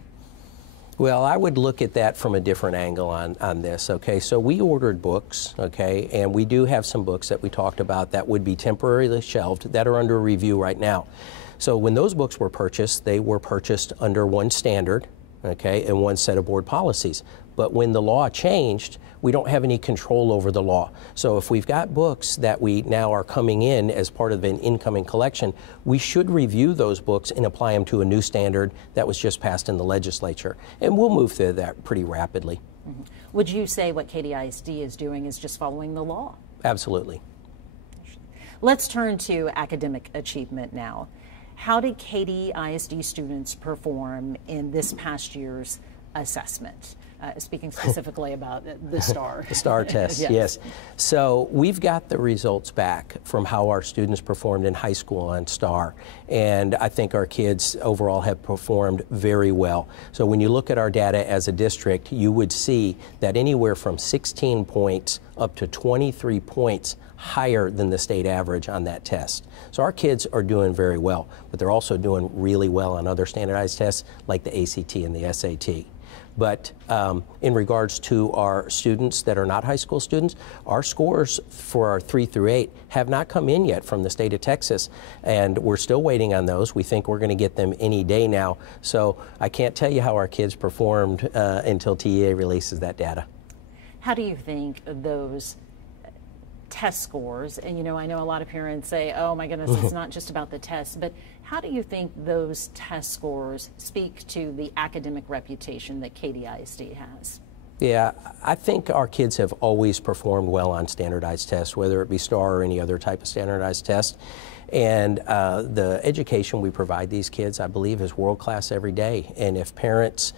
Well, I would look at that from a different angle on this, okay? So we ordered books, okay, and we do have some books that we talked about that would be temporarily shelved that are under review right now. So when those books were purchased, they were purchased under one standard, okay, and one set of board policies. But when the law changed, we don't have any control over the law. So if we've got books that we now are coming in as part of an incoming collection, we should review those books and apply them to a new standard that was just passed in the legislature. And we'll move through that pretty rapidly. Mm-hmm. Would you say what KDISD is doing is just following the law? Absolutely. Let's turn to academic achievement now. How did KDISD students perform in this past year's assessment? Speaking specifically about the STAR. The STAR test, yes. So we've got the results back from how our students performed in high school on STAR, and I think our kids overall have performed very well. So when you look at our data as a district, you would see that anywhere from 16 points up to 23 points higher than the state average on that test. So our kids are doing very well, but they're also doing really well on other standardized tests like the ACT and the SAT. But in regards to our students that are not high school students, our scores for our 3 through 8 have not come in yet from the state of Texas, and we're still waiting on those. We think we're going to get them any day now. So I can't tell you how our kids performed until TEA releases that data. How do you think those test scores, and I know a lot of parents say, oh my goodness, it's not just about the tests, but how do you think those test scores speak to the academic reputation that KDISD has? Yeah, I think our kids have always performed well on standardized tests, whether it be STAR or any other type of standardized test. And the education we provide these kids, I believe, is world-class every day. And if parents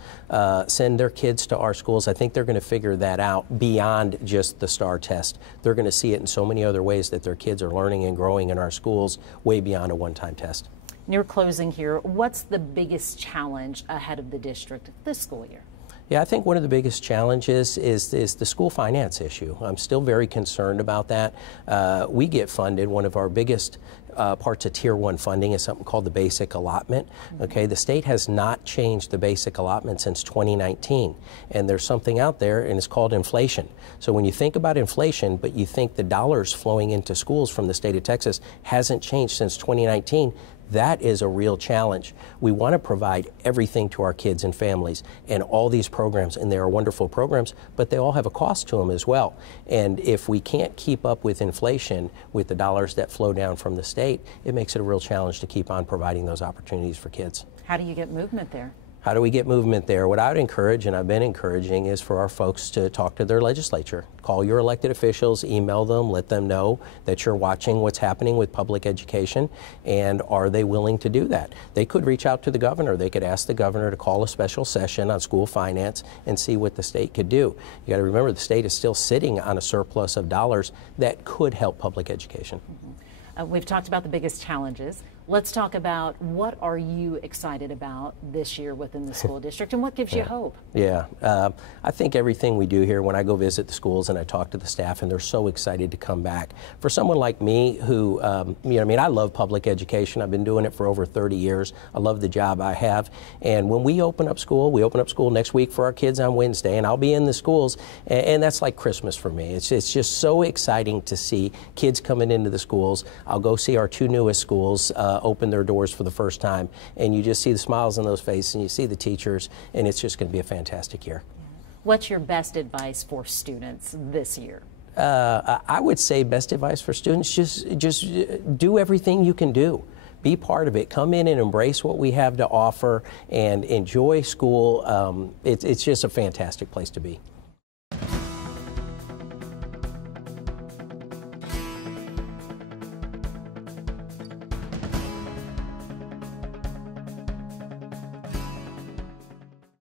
send their kids to our schools, I think they're going to figure that out beyond just the STAR test. They're going to see it in so many other ways that their kids are learning and growing in our schools way beyond a one-time test. Near closing here, what's the biggest challenge ahead of the district this school year? Yeah, I think one of the biggest challenges is the school finance issue. I'm still very concerned about that. We get funded. One of our biggest parts of Tier 1 funding is something called the basic allotment. Okay, the state has not changed the basic allotment since 2019, and there's something out there, and it's called inflation. So when you think about inflation, but you think the dollars flowing into schools from the state of Texas hasn't changed since 2019, that is a real challenge. We want to provide everything to our kids and families and all these programs, and they are wonderful programs, but they all have a cost to them as well. And if we can't keep up with inflation with the dollars that flow down from the state, it makes it a real challenge to keep on providing those opportunities for kids. How do you get movement there? How do we get movement there? What I would encourage, and I've been encouraging, is for our folks to talk to their legislature. Call your elected officials, email them, let them know that you're watching what's happening with public education, and are they willing to do that? They could reach out to the governor. They could ask the governor to call a special session on school finance and see what the state could do. You got to remember, the state is still sitting on a surplus of dollars that could help public education. We've talked about the biggest challenges. Let's talk about what are you excited about this year within the school district, and what gives you hope? Yeah, I think everything we do here, when I go visit the schools and I talk to the staff, and they're so excited to come back. For someone like me who, you know, I mean, I love public education. I've been doing it for over 30 years. I love the job I have. And when we open up school next week for our kids on Wednesday, and I'll be in the schools, and that's like Christmas for me. It's just so exciting to see kids coming into the schools. I'll go see our 2 newest schools open their doors for the first time, and you just see the smiles on those faces, and you see the teachers, and it's just going to be a fantastic year. What's your best advice for students this year? I would say best advice for students, just do everything you can do. Be part of it. Come in and embrace what we have to offer and enjoy school. It's just a fantastic place to be.